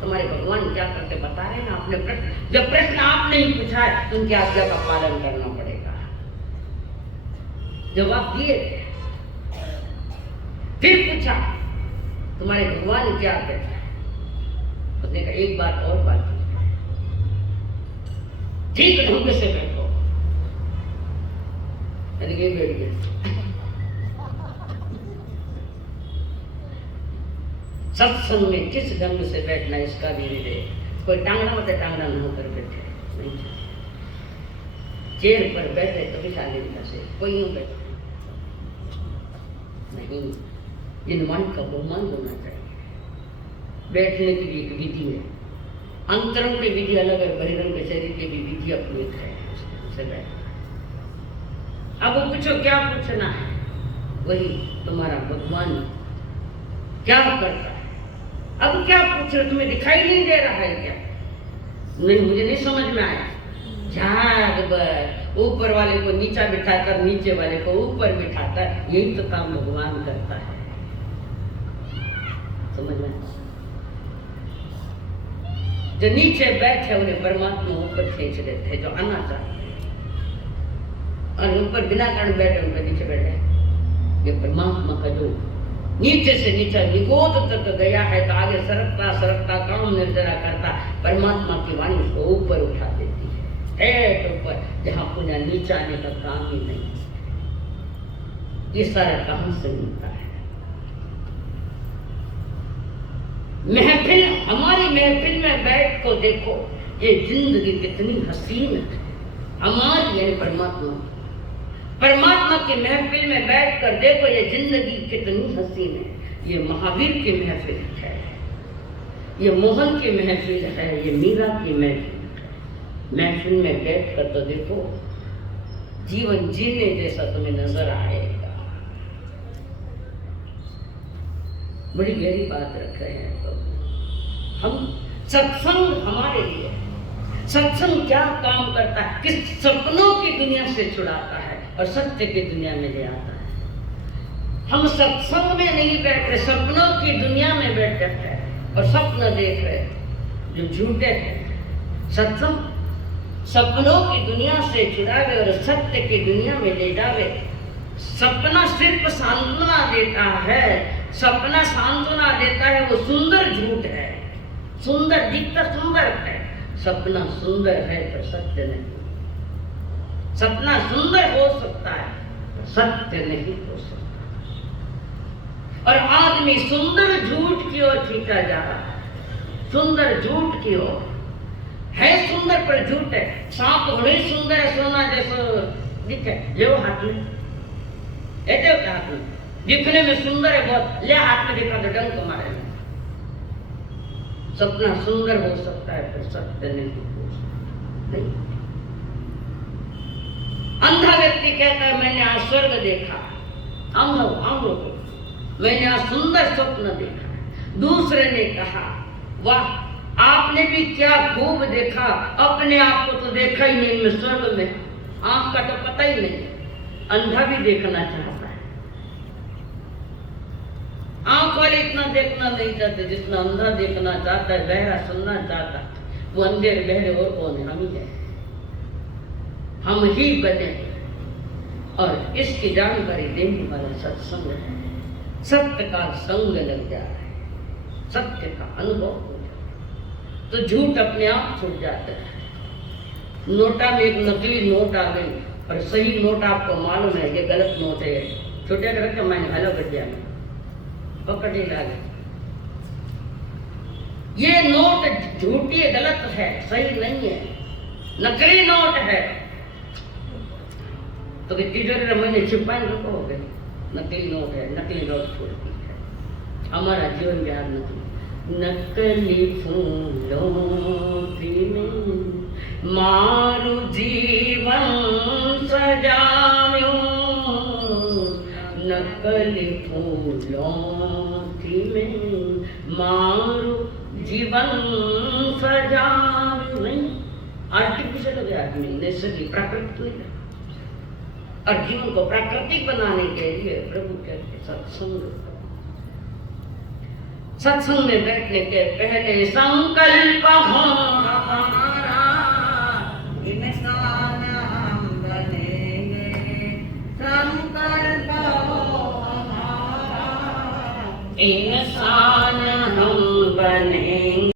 तुम्हारे भगवान क्या करते बता रहे ना। अपने प्रश्न, जब प्रश्न आपने ही पूछा है तो उनकी आज्ञा का पालन करना पड़ेगा। जवाब दिए, फिर पूछा तुम्हारे भगवान क्या कहता है? उसने कहा एक बात और बात, ठीक ढंग से बैठो। बैठ गया। सत्संग में किस ढंग से बैठना इसका भी विधेय। कोई टांगना मत टांगना न होकर बैठे नहीं, चेयर पर बैठे तो भी शालीनता से, कोई यूं बैठे नहीं। जिन मन का बहुमान होना चाहिए। बैठने की भी एक विधि है, अंतरंग की विधि अलग है, बहिरंग शरीर की भी विधि अपनी है। उससे बैठना। अब वो पूछो क्या पूछना है, वही तुम्हारा भगवान क्या करता है। अब क्या पूछ रहे, तुम्हें दिखाई नहीं दे रहा है क्या? नहीं, मुझे नहीं समझ में आया। झाग बर ऊपर वाले को नीचा बिठाकर नीचे वाले को ऊपर बिठाता है, यही तो काम भगवान करता है। समझ में? जो नीचे बैठे उन्हें परमात्मा ऊपर खींच लेते हैं, जो आना चाहते हैं, और ऊपर बिना कारण बैठे उनके नीचे बैठे। ये परमात्मा का जो नीचे से नीचा निगोद तक गया है, तो आगे सरकता सरकता काम निर्जरा करता परमात्मा की वाणी उसको ऊपर उठा देती है, हेठ ऊपर, जहां पुनः नीचा आने का काम ही नहीं। ये सारा कहां से मिलता है? महफिल, हमारी महफिल में बैठ को देखो, ये जिंदगी कितनी हसीन है। हमारी यानी परमात्मा की महफिल में बैठ कर देखो, ये जिंदगी कितनी हसीन है। ये महावीर की महफिल है, ये मोहन की महफिल है, ये मीरा की महफिल है। महफिल में बैठ कर तो देखो, जीवन जीने जैसा तुम्हें नजर आएगा। बड़ी गहरी बात रख रहे हैं तो हम। सत्संग हमारे लिए, सत्संग क्या काम करता है? किस सपनों की दुनिया से छुड़ाता है और सत्य की दुनिया में ले आता है। हम सत्संग में नहीं बैठ रहे, सपनों की दुनिया में बैठ जाते हैं और स्वप्न देख रहे जो झूठे हैं। सत्संग सपनों की दुनिया से छुड़ावे और सत्य की दुनिया में ले जावे। सपना सिर्फ सांत्वना देता है, सपना सांत्वना देता है, वो सुंदर झूठ है। सुंदर दिखता सुंदर है, सपना सुंदर है पर सत्य नहीं। सपना सुंदर हो सकता है, सत्य नहीं हो सकता। और आदमी सुंदर झूठ की ओर खींचा जा रहा है, सुंदर झूठ की ओर है। सुंदर पर झूठ है। सांप बड़े सुंदर है, सोना जैसा दिखे, ले वो हाथ में, ऐसे क्या हाथ में दिखने में सुंदर है बहुत, ले हाथ में दिखा तो डंक मारे। सपना सुंदर हो सकता है पर सत्य नहीं हो सकता। अंधा व्यक्ति कहता है मैंने आज स्वर्ग देखा, मैंने आज सुंदर स्वप्न देखा। दूसरे ने कहा वाह आपने भी क्या खूब देखा, अपने आप को तो देखा ही नहीं, मैं स्वर्ग में, आंख का तो पता ही नहीं। अंधा भी देखना चाहता है। आंख वाले इतना देखना नहीं चाहते जितना अंधा देखना चाहता है, बहरा सुनना चाहता है। वो अंधे बहरे और कौन है? हम ही है, हम ही बने। और इसकी जानकारी देने वाला सत्संग है। सत्य का संग लग जा रहा है, सत्य का अनुभव हो जाए तो झूठ अपने आप छूट जाता है। नोटा में एक नकली नोट आ गई और सही नोट आपको मालूम है ये गलत नोट है, छुट्टिया कर रखे मैंने हेलो गड्ढिया में पकड़ ही डाले। ये नोट झूठी है, गलत है, सही नहीं है, नकली नोट है। तो तिजोरी मैंने छिपाई रखो हो गए, नकली नोट है, नकली नोट छोड़ती है। हमारा जीवन ज्ञान नहीं, नकली फूलों में मारू जीवन सजाव्यो, नकली फूलों में मारू जीवन सजाव्यो। नहीं, आर्टिफिशियल हो गया आदमी, नेचुरली प्राकृतिक नहीं है। और जीवन को प्राकृतिक बनाने के लिए प्रभु कहते सत्संग, सत्संग में बैठने के पहले संकल्प हो हमारा, इंसान हम बनेंगे, संकल्प हो हमारा, इंसान